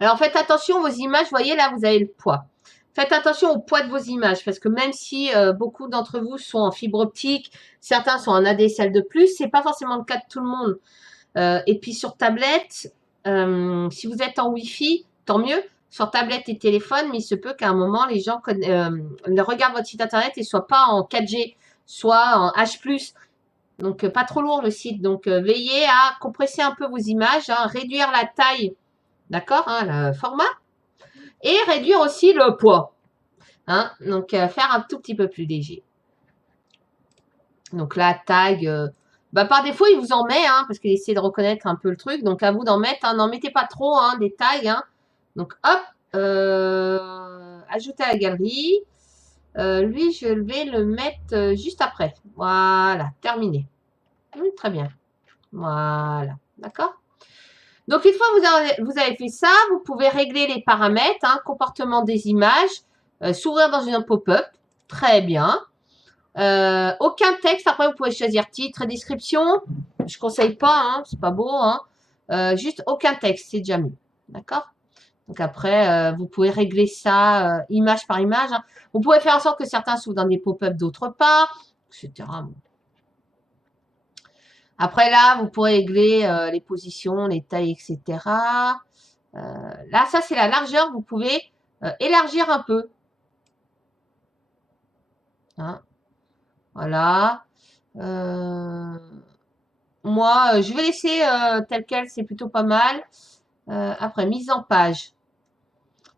Alors faites attention, vos images, vous voyez là, vous avez le poids. Faites attention au poids de vos images parce que même si beaucoup d'entre vous sont en fibre optique, certains sont en ADSL de plus, c'est pas forcément le cas de tout le monde. Et puis sur tablette, si vous êtes en Wi-Fi, tant mieux. Sur tablette et téléphone, mais il se peut qu'à un moment, les gens regardent votre site internet et soient pas en 4G, soit en H+. Donc pas trop lourd le site. Donc veillez à compresser un peu vos images, hein, réduire la taille. D'accord, hein, le format. Et réduire aussi le poids. Hein, donc, faire un tout petit peu plus léger. Donc là, tag, bah, par défaut, il vous en met, hein, parce qu'il essaie de reconnaître un peu le truc. Donc, à vous d'en mettre. Hein, n'en mettez pas trop, hein, des tags. Hein. Donc, hop, ajouter à la galerie. Lui, je vais le mettre juste après. Voilà, terminé. Très bien. Voilà, d'accord. Donc, une fois que vous avez fait ça, vous pouvez régler les paramètres, hein, comportement des images, s'ouvrir dans une pop-up. Très bien. Aucun texte. Après, vous pouvez choisir titre et description. Je conseille pas, hein, c'est pas beau. Hein. Juste aucun texte, c'est déjà mieux. D'accord. Donc après, vous pouvez régler ça image par image. Hein. Vous pouvez faire en sorte que certains s'ouvrent dans des pop-up, d'autres pas, etc. Après là, vous pourrez régler les positions, les tailles, etc. Là, ça, c'est la largeur. Vous pouvez élargir un peu. Hein, voilà. Moi, je vais laisser tel quel, c'est plutôt pas mal. Après, mise en page.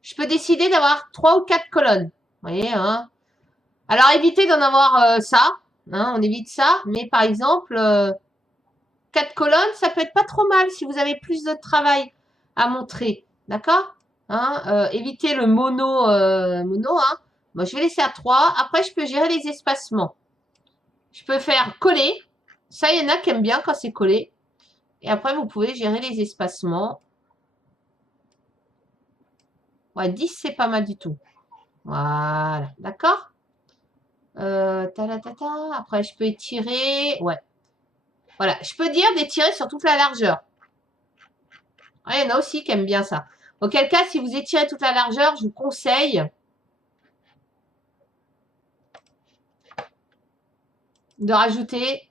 Je peux décider d'avoir 3 ou 4 colonnes. Vous voyez, hein. Alors, évitez d'en avoir ça. Hein, on évite ça. Mais par exemple, 4 colonnes, ça peut être pas trop mal si vous avez plus de travail à montrer. D'accord, hein, évitez le mono. Hein. Moi, je vais laisser à 3. Après, je peux gérer les espacements. Je peux faire coller. Ça, il y en a qui aiment bien quand c'est collé. Et après, vous pouvez gérer les espacements. Ouais, 10, c'est pas mal du tout. Voilà, d'accord, Après, je peux étirer. Ouais. Voilà, je peux dire d'étirer sur toute la largeur. Il y en a aussi qui aiment bien ça. Auquel cas, si vous étirez toute la largeur, je vous conseille de rajouter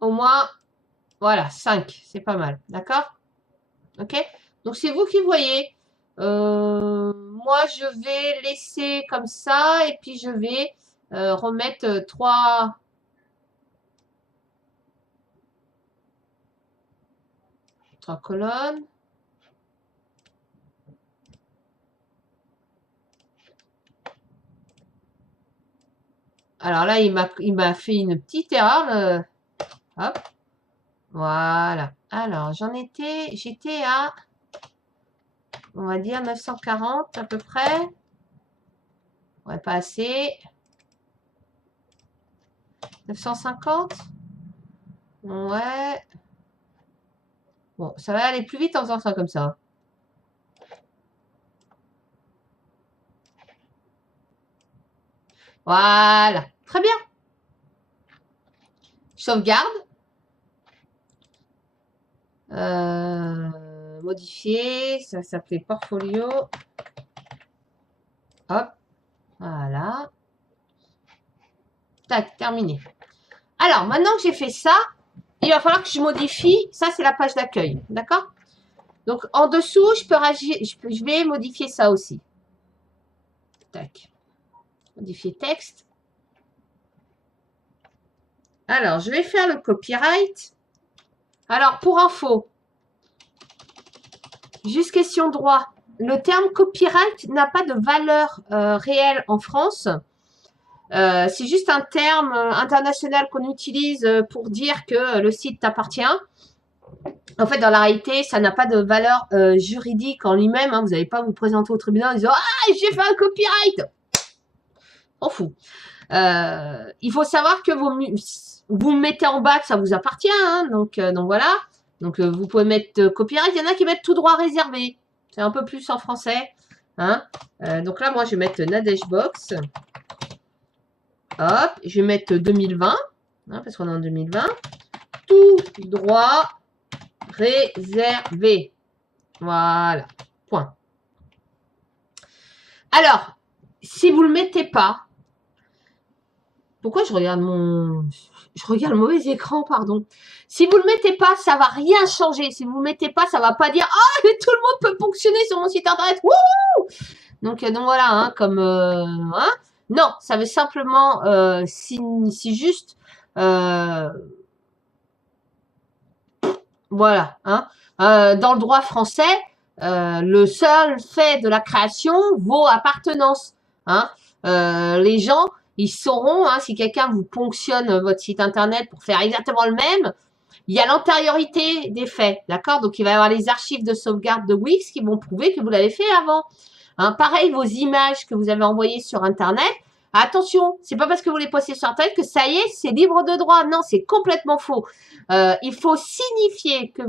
au moins, voilà, 5. C'est pas mal. D'accord? Ok? Donc, c'est vous qui voyez. Moi, je vais laisser comme ça et puis je vais remettre 3 colonnes. Alors là, il m'a fait une petite erreur. Hop. Voilà. Alors, j'étais à, on va dire 940 à peu près. Ouais, pas assez. 950. Ouais. Bon, ça va aller plus vite en faisant ça comme ça. Voilà. Très bien. Sauvegarde. Modifier. Ça s'appelait portfolio. Hop. Voilà. Tac, terminé. Alors, maintenant que j'ai fait ça, il va falloir que je modifie. Ça, c'est la page d'accueil. D'accord? Donc, en dessous, je vais modifier ça aussi. Tac. Modifier texte. Alors, je vais faire le copyright. Alors, pour info, juste question droit. Le terme copyright n'a pas de valeur réelle en France. C'est juste un terme international qu'on utilise pour dire que le site t'appartient. En fait, dans la réalité, ça n'a pas de valeur juridique en lui-même. Hein. Vous n'allez pas vous présenter au tribunal en disant « Ah, j'ai fait un copyright !» On fout. Il faut savoir que vous mettez en bas que ça vous appartient. Hein. Donc voilà. Donc, vous pouvez mettre copyright. Il y en a qui mettent tout droit réservé. C'est un peu plus en français. Hein. Donc là, moi, je vais mettre Nadejbox. Hop. Je vais mettre 2020. Hein, parce qu'on est en 2020. Tout droit réservé. Voilà. Point. Alors, si vous ne le mettez pas, pourquoi je regarde le mauvais écran, pardon. Si vous ne le mettez pas, ça ne va rien changer. Si vous ne le mettez pas, ça ne va pas dire « Ah, tout le monde peut fonctionner sur mon site internet. Wouhou !» donc voilà, hein, comme... hein. Non, ça veut simplement, si juste... voilà. Hein, dans le droit français, le seul fait de la création vaut appartenance. Hein. Les gens, ils sauront, hein, si quelqu'un vous ponctionne votre site internet pour faire exactement le même, il y a l'antériorité des faits, d'accord? Donc, il va y avoir les archives de sauvegarde de Wix qui vont prouver que vous l'avez fait avant. Hein, pareil, vos images que vous avez envoyées sur Internet, attention, c'est pas parce que vous les postez sur Internet que ça y est, c'est libre de droit. Non, c'est complètement faux. Il faut signifier que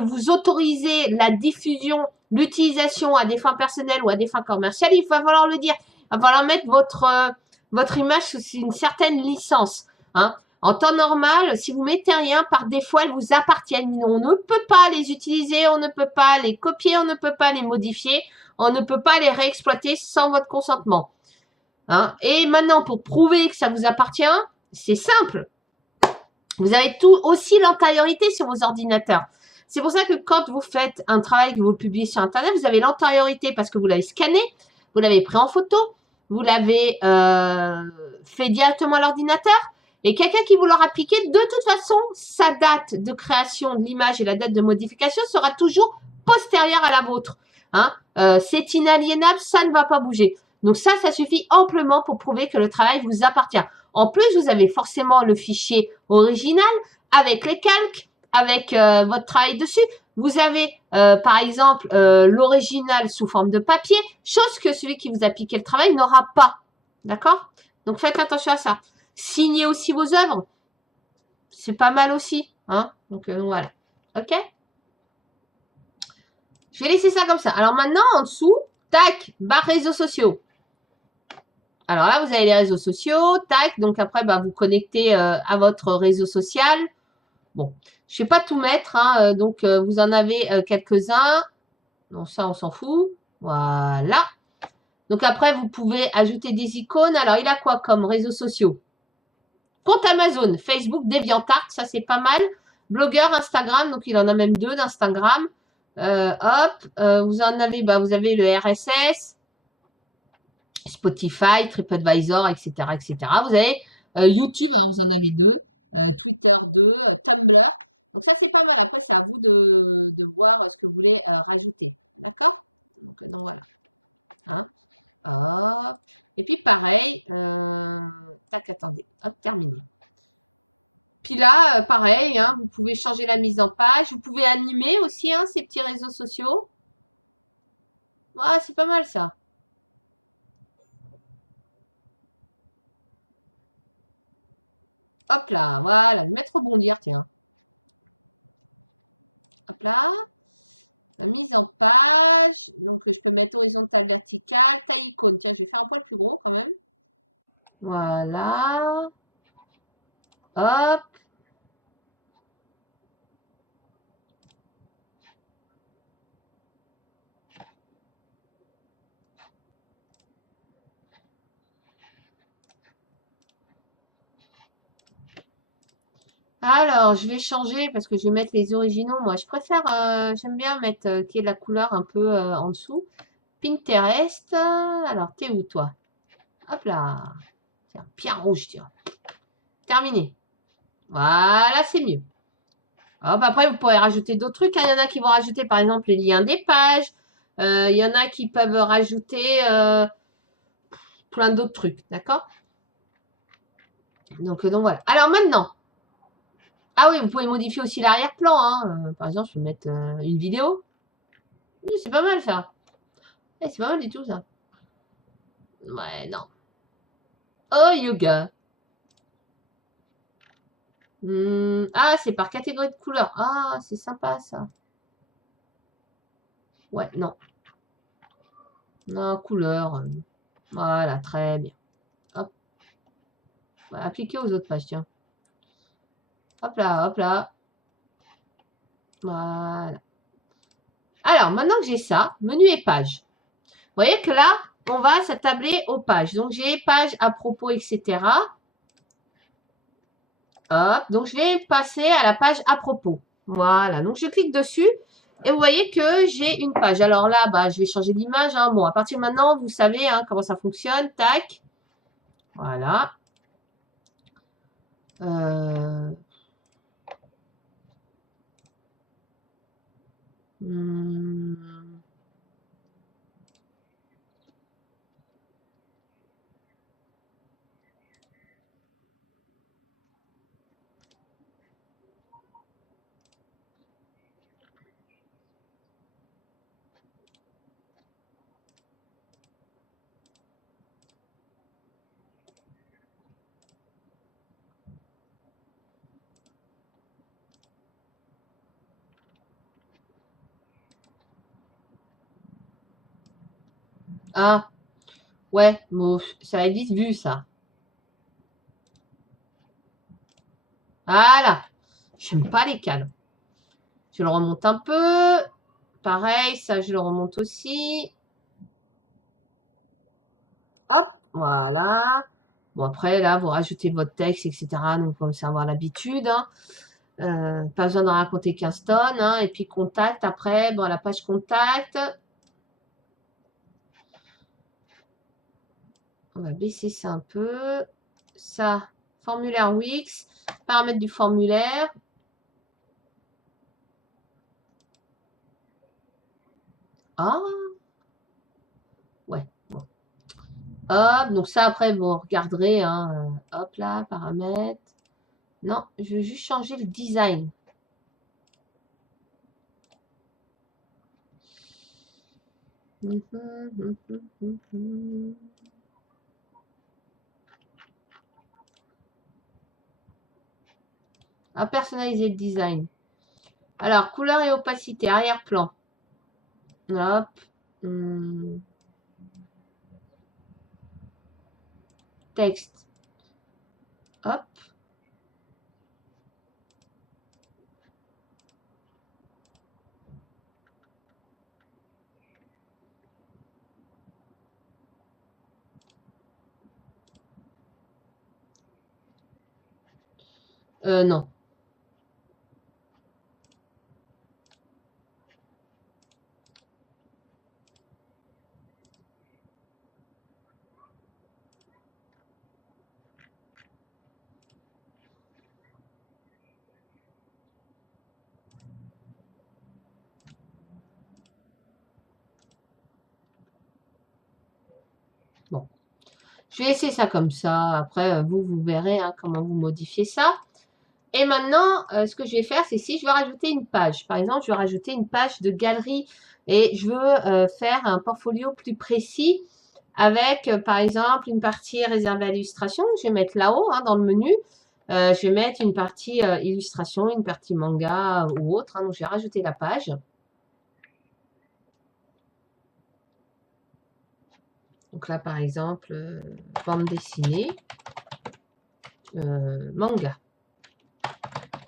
vous autorisez la diffusion, l'utilisation à des fins personnelles ou à des fins commerciales. Il va falloir le dire. Il va falloir mettre votre image sous une certaine licence. Hein. En temps normal, si vous mettez rien, par défaut, elles vous appartiennent. On ne peut pas les utiliser, on ne peut pas les copier, on ne peut pas les modifier, on ne peut pas les réexploiter sans votre consentement. Hein. Et maintenant, pour prouver que ça vous appartient, c'est simple. Vous avez tout aussi l'antériorité sur vos ordinateurs. C'est pour ça que quand vous faites un travail que vous publiez sur Internet, vous avez l'antériorité parce que vous l'avez scanné, vous l'avez pris en photo, vous l'avez fait directement à l'ordinateur. Et quelqu'un qui vous l'aura piqué, de toute façon, sa date de création de l'image et la date de modification sera toujours postérieure à la vôtre. Hein, c'est inaliénable, ça ne va pas bouger. Donc ça suffit amplement pour prouver que le travail vous appartient. En plus, vous avez forcément le fichier original avec les calques, avec votre travail dessus. Vous avez, par exemple, l'original sous forme de papier, chose que celui qui vous a piqué le travail n'aura pas. D'accord? Donc faites attention à ça. Signez aussi vos œuvres. C'est pas mal aussi. Hein? Donc voilà. OK? Je vais laisser ça comme ça. Alors maintenant, en dessous, tac, barre réseaux sociaux. Alors là, vous avez les réseaux sociaux, tac. Donc après, bah, vous connectez à votre réseau social. Bon, je ne vais pas tout mettre. Hein, donc vous en avez quelques-uns. Non, ça, on s'en fout. Voilà. Donc après, vous pouvez ajouter des icônes. Alors, il a quoi comme réseaux sociaux? Compte Amazon, Facebook, DeviantArt, ça c'est pas mal. Blogueur, Instagram, donc il en a même deux d'Instagram. Hop, vous en avez, bah, vous avez le RSS, Spotify, TripAdvisor, etc., etc. Vous avez YouTube, hein, vous en avez deux. Twitter 2, Tumblr. Donc ça c'est pas mal. Après, c'est à vous de voir ce que vous voulez rajouter. D'accord? Donc, voilà. Voilà. Et puis pareil, terminé. Puis là, pareil, hein, vous pouvez changer la mise en page, vous pouvez animer aussi hein, ces petits réseaux sociaux. Voilà, c'est pas mal ça. Hop là, voilà, mettre rebondir, tiens. Hop là, mise en page, donc je peux mettre aux une taille verticale, taille icône, tiens, je vais faire un peu plus gros quand même. Voilà, hop. Alors, je vais changer parce que je vais mettre les originaux. Moi, je préfère, j'aime bien mettre qu'il y ait de la couleur un peu en dessous. Pinterest. Alors, t'es où, toi? Hop là. Tiens, pierre rouge, tiens. Terminé. Voilà, c'est mieux. Hop, après, vous pourrez rajouter d'autres trucs. Hein. Il y en a qui vont rajouter, par exemple, les liens des pages. Il y en a qui peuvent rajouter plein d'autres trucs. D'accord? Donc voilà. Alors maintenant. Ah oui, vous pouvez modifier aussi l'arrière-plan. Hein. Par exemple, je vais mettre une vidéo. Oui, c'est pas mal ça. Eh, c'est pas mal du tout ça. Ouais, non. Oh, yoga. Ah, c'est par catégorie de couleur. Ah, c'est sympa ça. Ouais, non. Non, couleur. Voilà, très bien. Hop. Voilà, appliquer aux autres pages, tiens. Hop là, hop là. Voilà. Alors, maintenant que j'ai ça, menu et pages. Vous voyez que là, on va s'attabler aux pages. Donc, j'ai pages à propos, etc. Hop. Donc, je vais passer à la page à propos. Voilà. Donc, je clique dessus. Et vous voyez que j'ai une page. Alors là, bah, je vais changer d'image. Hein. Bon, à partir de maintenant, vous savez hein, comment ça fonctionne. Tac. Voilà. Euh... hmm. Ah, ouais, bon, ça va être vite vu, ça. Voilà. J'aime pas les cadres. Je le remonte un peu. Pareil, ça, je le remonte aussi. Hop, voilà. Bon, après, là, vous rajoutez votre texte, etc. Donc, comme ça, avoir l'habitude. Hein. Pas besoin d'en raconter 15 tonnes. Hein. Et puis, contact, après, bon, la page contact. On va baisser ça un peu. Ça, formulaire Wix. Paramètres du formulaire. Ah, ouais, bon. Hop, donc ça, après, vous regarderez. Hein, hop là, paramètres. Non, je veux juste changer le design. À personnaliser le design. Alors, couleur et opacité, arrière-plan. Hop. Texte. Hop. Non. Bon. Je vais essayer ça comme ça. Après, vous verrez hein, comment vous modifiez ça. Et maintenant, ce que je vais faire, c'est si je veux rajouter une page. Par exemple, je veux rajouter une page de galerie et je veux faire un portfolio plus précis avec, par exemple, une partie réservée à l'illustration. Je vais mettre là-haut, hein, dans le menu. Je vais mettre une partie illustration, une partie manga ou autre. Hein, donc, je vais rajouter la page. Donc là, par exemple, bande dessinée, manga.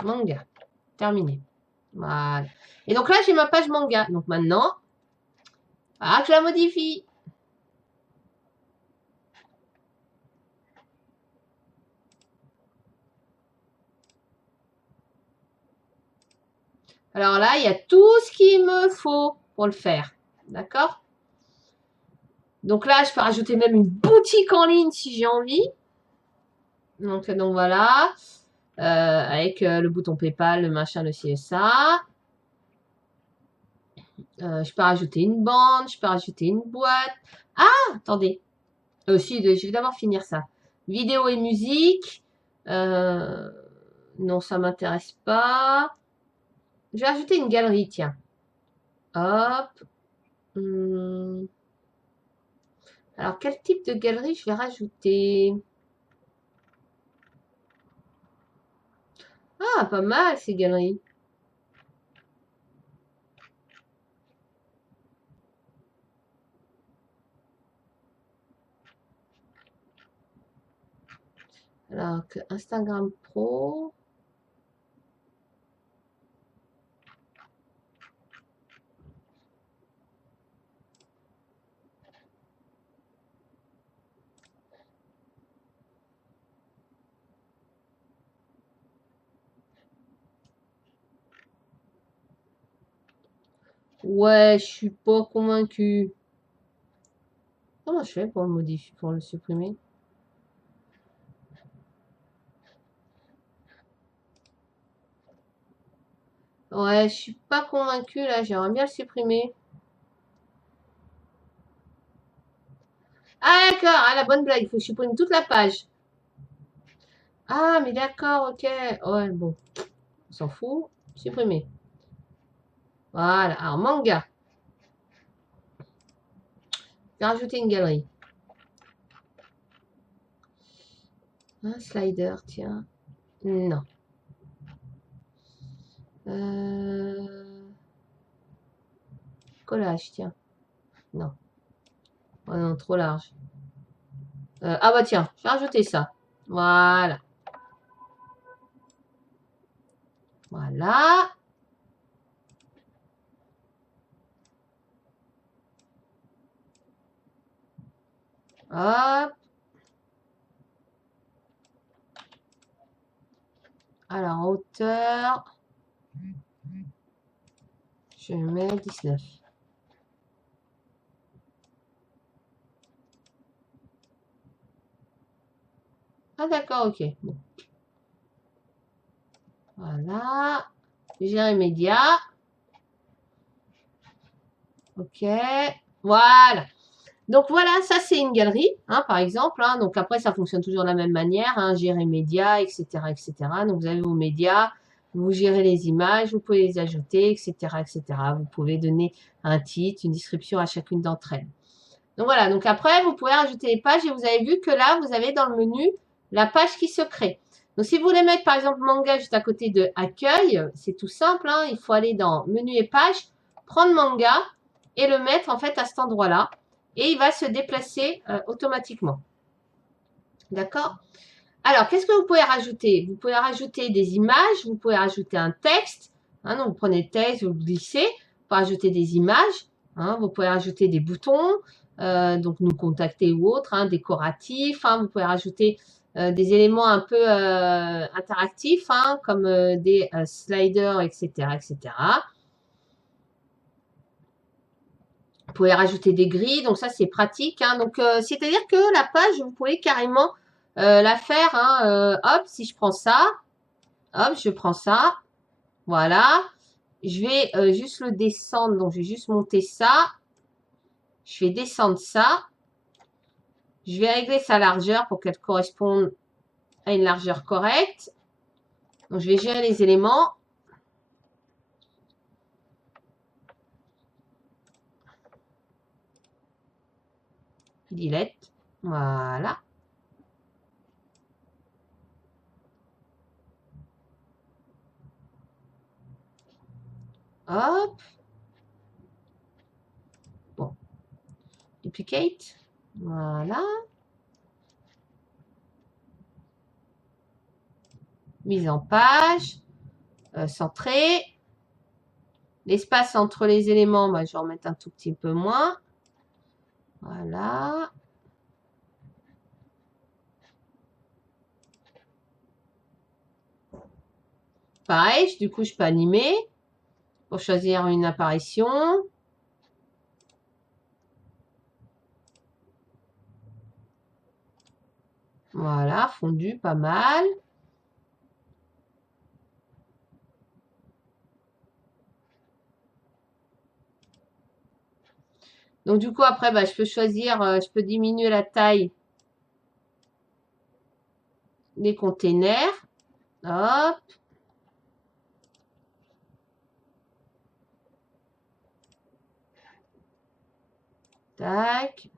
Manga. Terminé. Voilà. Et donc là, j'ai ma page manga. Donc maintenant, que je la modifie. Alors là, il y a tout ce qu'il me faut pour le faire. D'accord? Donc là, je peux rajouter même une boutique en ligne si j'ai envie. Donc voilà. Avec le bouton PayPal, le machin, le CSA. Je peux rajouter une bande, je peux rajouter une boîte. Ah, attendez. Si, je vais d'abord finir ça. Vidéo et musique. Non, ça m'intéresse pas. Je vais rajouter une galerie, tiens. Hop. Alors, quel type de galerie je vais rajouter? Ah, pas mal ces galeries. Alors, que Instagram Pro. Ouais, je suis pas convaincue. Comment je fais pour le modifier, pour le supprimer? Ouais, je suis pas convaincue là, j'aimerais bien le supprimer. Ah d'accord, ah la bonne blague, il faut que je supprime toute la page. Ah mais d'accord, ok. Ouais, bon, on s'en fout. Supprimer. Voilà, alors manga. Je vais rajouter une galerie. Un slider, tiens. Non. Collage, tiens. Non. Oh non, trop large. Ah bah tiens, je vais rajouter ça. Voilà. Voilà. Hop. Alors, en hauteur, je mets 19. Ah, d'accord, ok. Bon. Voilà. Gérer médias. Ok. Voilà. Donc voilà, ça c'est une galerie, hein, par exemple. Hein. Donc après, ça fonctionne toujours de la même manière, hein, gérer médias, etc., etc. Donc vous avez vos médias, vous gérez les images, vous pouvez les ajouter, etc., etc. Vous pouvez donner un titre, une description à chacune d'entre elles. Donc voilà, donc après, vous pouvez rajouter les pages et vous avez vu que là, vous avez dans le menu la page qui se crée. Donc si vous voulez mettre par exemple manga juste à côté de accueil, c'est tout simple, hein, il faut aller dans menu et page, prendre manga et le mettre en fait à cet endroit-là et il va se déplacer automatiquement. D'accord? Alors, qu'est-ce que vous pouvez rajouter? Vous pouvez rajouter des images, vous pouvez rajouter un texte. Hein, donc, vous prenez le texte, vous le glissez. Vous pouvez rajouter des images. Hein, vous pouvez rajouter des boutons, donc nous contacter ou autre, hein, décoratifs. Hein, vous pouvez rajouter des éléments un peu interactifs, hein, comme des sliders, etc., etc. Vous pouvez rajouter des grilles, donc ça c'est pratique. Hein. Donc c'est-à-dire que la page, vous pouvez carrément la faire. Hein, hop, si je prends ça, hop, je prends ça, voilà. Je vais juste le descendre, donc je vais juste monter ça. Je vais descendre ça. Je vais régler sa largeur pour qu'elle corresponde à une largeur correcte. Donc je vais gérer les éléments. Delete, voilà. Hop. Bon. Duplicate. Voilà. Mise en page. Centré. L'espace entre les éléments, bah, je vais en mettre un tout petit peu moins. Voilà. Pareil, du coup, je peux animer pour choisir une apparition. Voilà, fondu, pas mal. Donc, du coup, après, bah, je peux choisir, je peux diminuer la taille des containers. Hop. Tac.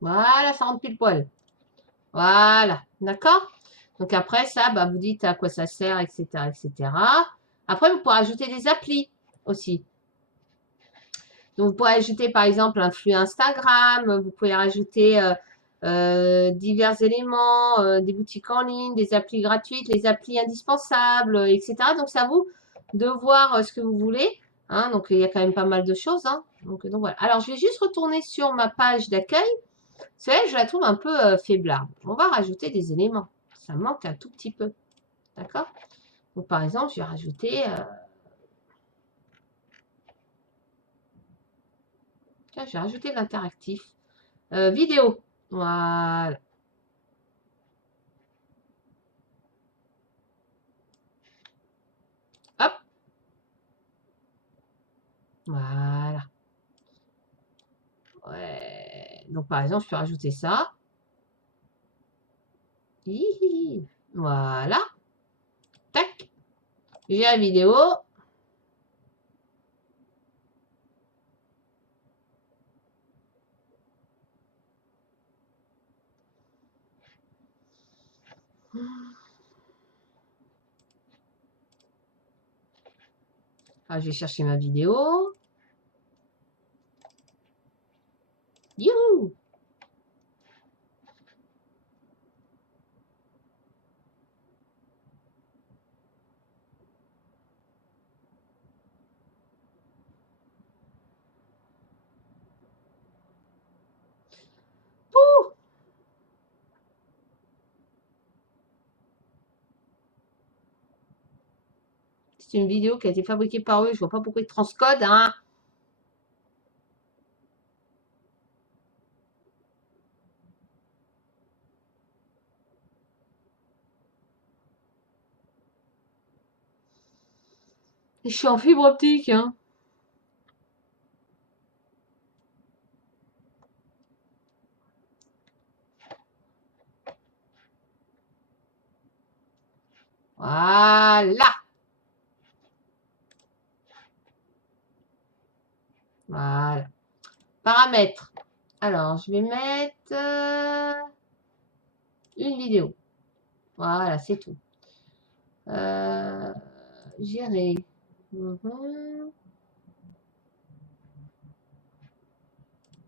Voilà, ça rentre pile poil. Voilà, d'accord? Donc après ça, bah, vous dites à quoi ça sert, etc., etc. Après, vous pouvez ajouter des applis aussi. Donc, vous pouvez ajouter par exemple un flux Instagram, vous pouvez rajouter divers éléments, des boutiques en ligne, des applis gratuites, les applis indispensables, etc. Donc, c'est à vous de voir ce que vous voulez. Hein. Donc, il y a quand même pas mal de choses. Hein. Donc, voilà. Alors, je vais juste retourner sur ma page d'accueil. Celle-là, je la trouve un peu faiblarde. On va rajouter des éléments. Ça manque un tout petit peu. D'accord? Donc, par exemple, je vais rajouter... tiens, je vais rajouter de l'interactif. Vidéo. Voilà. Hop. Voilà. Ouais. Donc, par exemple, je peux rajouter ça. Hihi. Voilà. Tac. J'ai la vidéo. Ah, je vais chercher ma vidéo. Youhou! C'est une vidéo qui a été fabriquée par eux. Je vois pas pourquoi ils transcodent, hein. Je suis en fibre optique, hein. Voilà. Voilà. Paramètres. Alors, je vais mettre une vidéo. Voilà, c'est tout. Gérer. Mhm.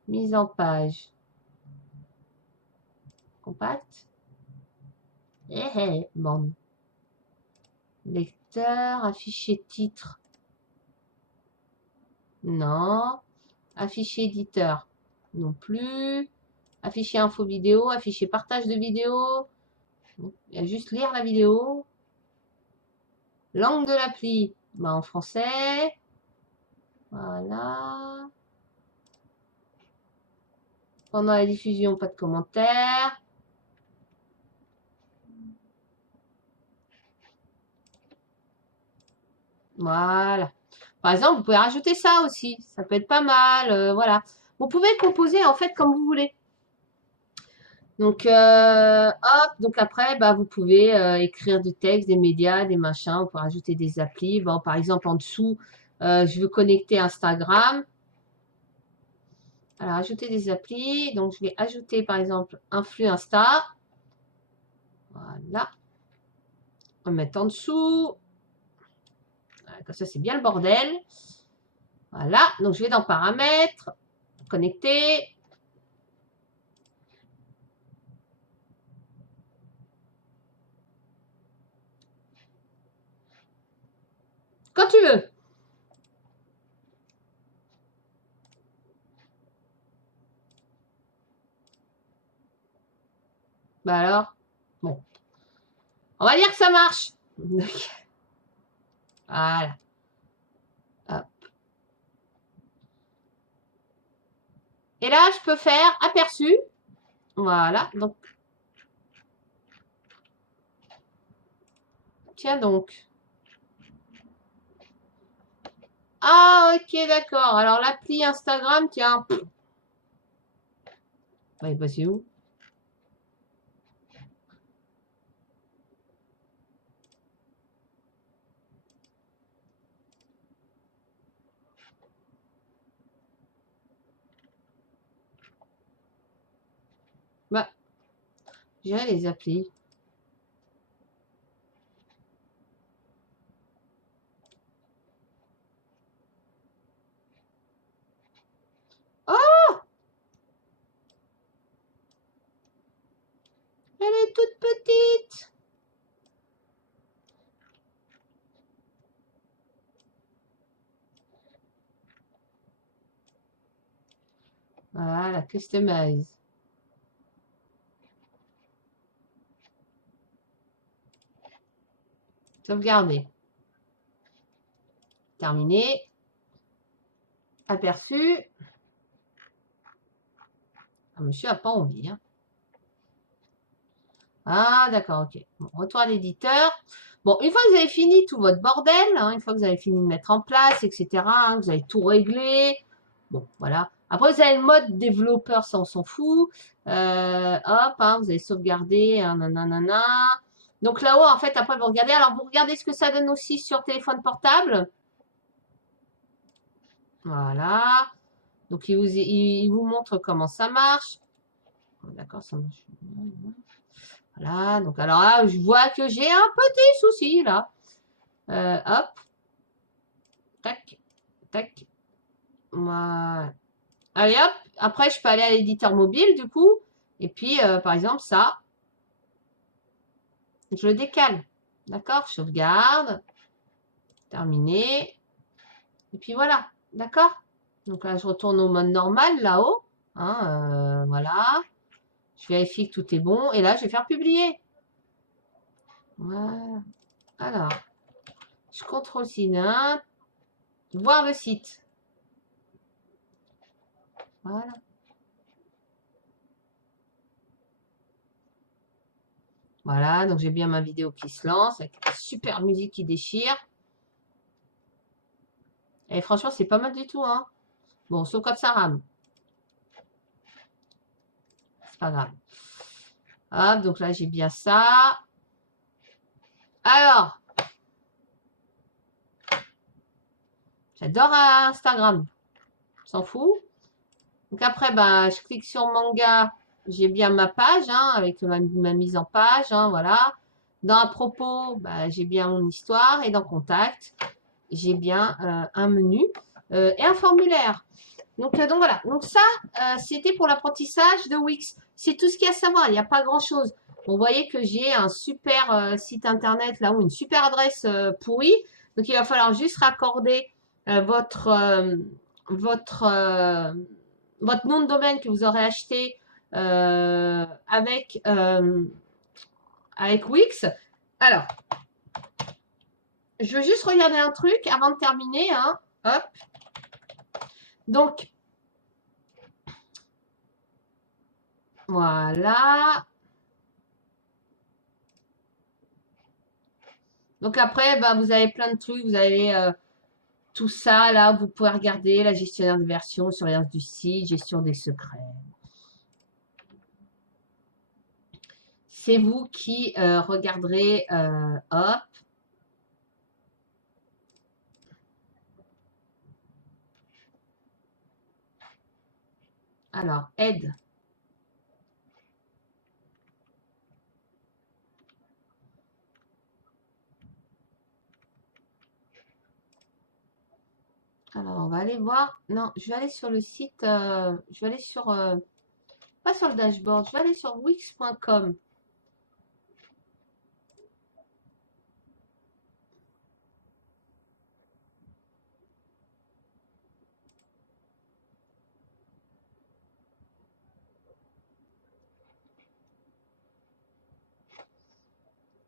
Mise en page. Compact. Bon. Lecteur, afficher titre. Non. Afficher éditeur. Non plus. Afficher info vidéo, afficher partage de vidéo. Il y a juste lire la vidéo. Langue de l'appli, bah, en français. Voilà. Pendant la diffusion, pas de commentaires. Voilà. Par exemple, vous pouvez rajouter ça aussi. Ça peut être pas mal. Voilà. Vous pouvez composer en fait comme vous voulez. Donc, hop. Donc après, bah, vous pouvez écrire du texte, des médias, des machins. Vous pouvez rajouter des applis. Bon, par exemple, en dessous, je veux connecter Instagram. Alors, ajouter des applis. Donc, je vais ajouter, par exemple, un flux Insta. Voilà. On va mettre en dessous. Voilà, comme ça, c'est bien le bordel. Voilà. Donc, je vais dans Paramètres. Connecter. Quand tu veux. Bah alors. Bon. On va dire que ça marche. Voilà. Hop. Et là, je peux faire aperçu. Voilà. Donc, tiens donc. Ah, ok, d'accord. Alors, l'appli Instagram, tiens. Il est passé où? Bah, gérer les applis. Oh, elle est toute petite. Voilà, customize. Sauvegarder. Terminé. Aperçu. Ah, monsieur n'a pas envie. Hein. Ah, d'accord, ok. Bon, retour à l'éditeur. Bon, une fois que vous avez fini tout votre bordel, hein, une fois que vous avez fini de mettre en place, etc., hein, vous avez tout réglé. Bon, voilà. Après, vous avez le mode développeur, ça, on s'en fout. Hop, hein, vous avez sauvegardé, nanana. Donc là-haut, en fait, après, vous regardez. Alors, vous regardez ce que ça donne aussi sur téléphone portable. Voilà. Donc, il vous montre comment ça marche. D'accord, ça marche. Voilà, donc alors là, je vois que j'ai un petit souci là. Hop. tac, tac. Voilà. Allez hop, après je peux aller à l'éditeur mobile du coup. Et puis par exemple ça, je le décale. D'accord? Sauvegarde. Terminé. Et puis voilà. D'accord? Donc là je retourne au mode normal là-haut. Hein, voilà. Je vérifie que tout est bon. Et là je vais faire publier. Voilà. Alors, je contrôle Synapse. Voir le site. Voilà. Voilà, donc j'ai bien ma vidéo qui se lance avec une super musique qui déchire. Et franchement, c'est pas mal du tout, hein. Bon, sauf quand ça rame. C'est pas grave. Hop, donc là, j'ai bien ça. Alors, j'adore Instagram. S'en fout. Donc après, bah, je clique sur manga. J'ai bien ma page, hein, avec ma mise en page, hein, voilà. Dans à propos, bah, j'ai bien mon histoire. Et dans contact, j'ai bien un menu et un formulaire. Donc voilà. Donc ça, c'était pour l'apprentissage de Wix. C'est tout ce qu'il y a à savoir. Il n'y a pas grand-chose. Vous voyez que j'ai un super site internet là-haut, une super adresse pourrie. Donc il va falloir juste raccorder votre, votre, votre nom de domaine que vous aurez acheté avec Wix. Alors, je veux juste regarder un truc avant de terminer. Hein. Hop. Donc, voilà. Donc après, bah, vous avez plein de trucs. Vous avez tout ça, là, vous pouvez regarder la gestionnaire de version, surveillance du site, gestion des secrets. C'est vous qui regarderez, hop. Alors, aide. Alors, on va aller voir. Non, je vais aller sur le site. Je vais aller sur. Pas sur le dashboard. Je vais aller sur wix.com.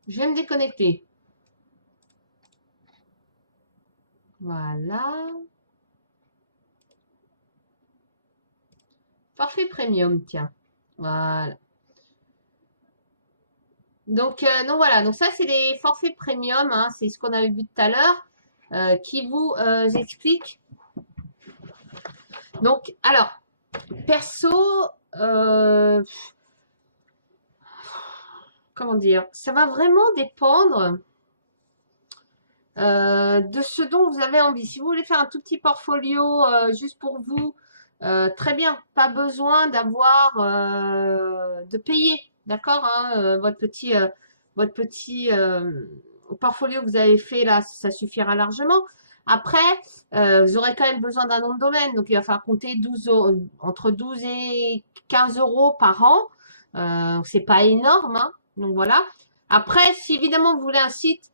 Je vais me déconnecter. Voilà. Forfait premium, tiens. Voilà. Donc voilà, donc ça c'est les forfaits premium, hein, c'est ce qu'on avait vu tout à l'heure, qui vous explique. Donc, alors, perso, comment dire, ça va vraiment dépendre de ce dont vous avez envie. Si vous voulez faire un tout petit portfolio juste pour vous, très bien, pas besoin d'avoir de payer, d'accord, hein, votre petit portfolio que vous avez fait là, ça suffira largement. Après, vous aurez quand même besoin d'un nom de domaine, donc il va falloir compter 12 entre 12 et 15 euros par an. C'est pas énorme, hein, donc voilà. Après, si évidemment vous voulez un site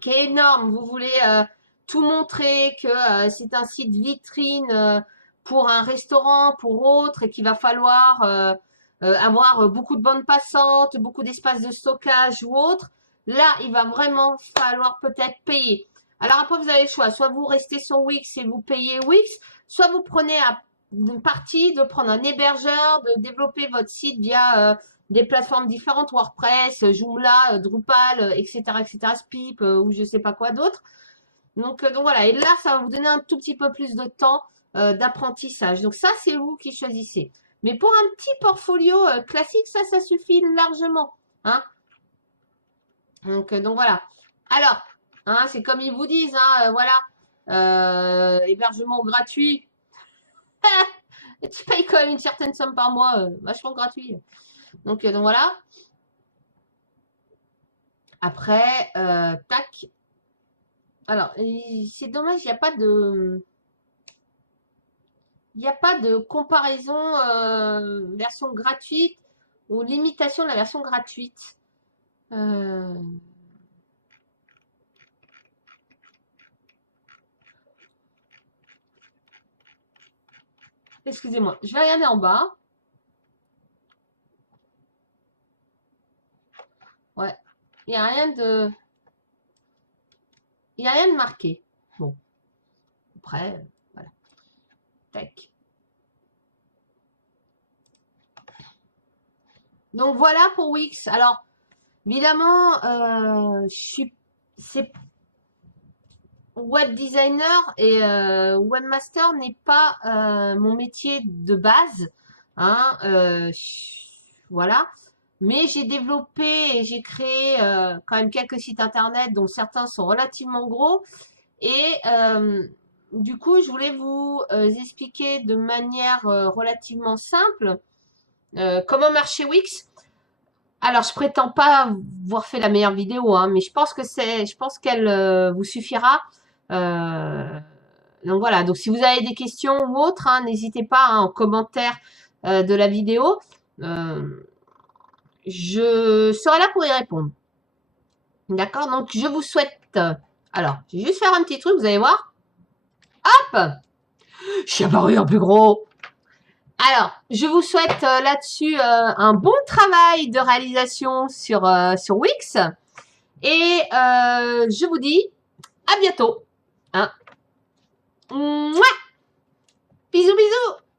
qui est énorme. Vous voulez tout montrer, que c'est un site vitrine pour un restaurant, pour autre, et qu'il va falloir avoir beaucoup de bandes passantes, beaucoup d'espace de stockage ou autre. Là, il va vraiment falloir peut-être payer. Alors après, vous avez le choix. Soit vous restez sur Wix et vous payez Wix, soit vous prenez une partie de prendre un hébergeur, de développer votre site via des plateformes différentes, WordPress, Joomla, Drupal, etc., etc., Spip ou je sais pas quoi d'autre. Donc voilà, et là, ça va vous donner un tout petit peu plus de temps d'apprentissage. Donc ça, c'est vous qui choisissez. Mais pour un petit portfolio classique, ça suffit largement. Hein. Donc voilà. Alors, hein, c'est comme ils vous disent, hein, voilà, hébergement gratuit. Tu payes quand même une certaine somme par mois, vachement gratuit. Donc voilà. Après, tac. Alors, c'est dommage, il n'y a pas de... Il n'y a pas de comparaison version gratuite ou limitation de la version gratuite. Excusez-moi, je vais regarder en bas. Ouais, il n'y a rien de... Il n'y a rien de marqué. Bon, après, voilà. Tac. Donc voilà pour Wix. Alors, évidemment, c'est web designer et webmaster n'est pas mon métier de base, hein, voilà. Mais j'ai développé et j'ai créé quand même quelques sites internet, dont certains sont relativement gros. Et du coup, je voulais vous expliquer de manière relativement simple comment marcher Wix. Alors, je prétends pas avoir fait la meilleure vidéo, hein, mais je pense qu'elle vous suffira. Euh, donc voilà. Donc si vous avez des questions ou autres, hein, n'hésitez pas hein, en commentaire de la vidéo. Euh, je serai là pour y répondre. D'accord? Donc je vous souhaite. Alors, je vais juste faire un petit truc, vous allez voir. Hop! Je suis apparu en plus gros. Alors, je vous souhaite là-dessus un bon travail de réalisation sur Wix. Et je vous dis à bientôt. Hein. Mouah. Bisous, bisous.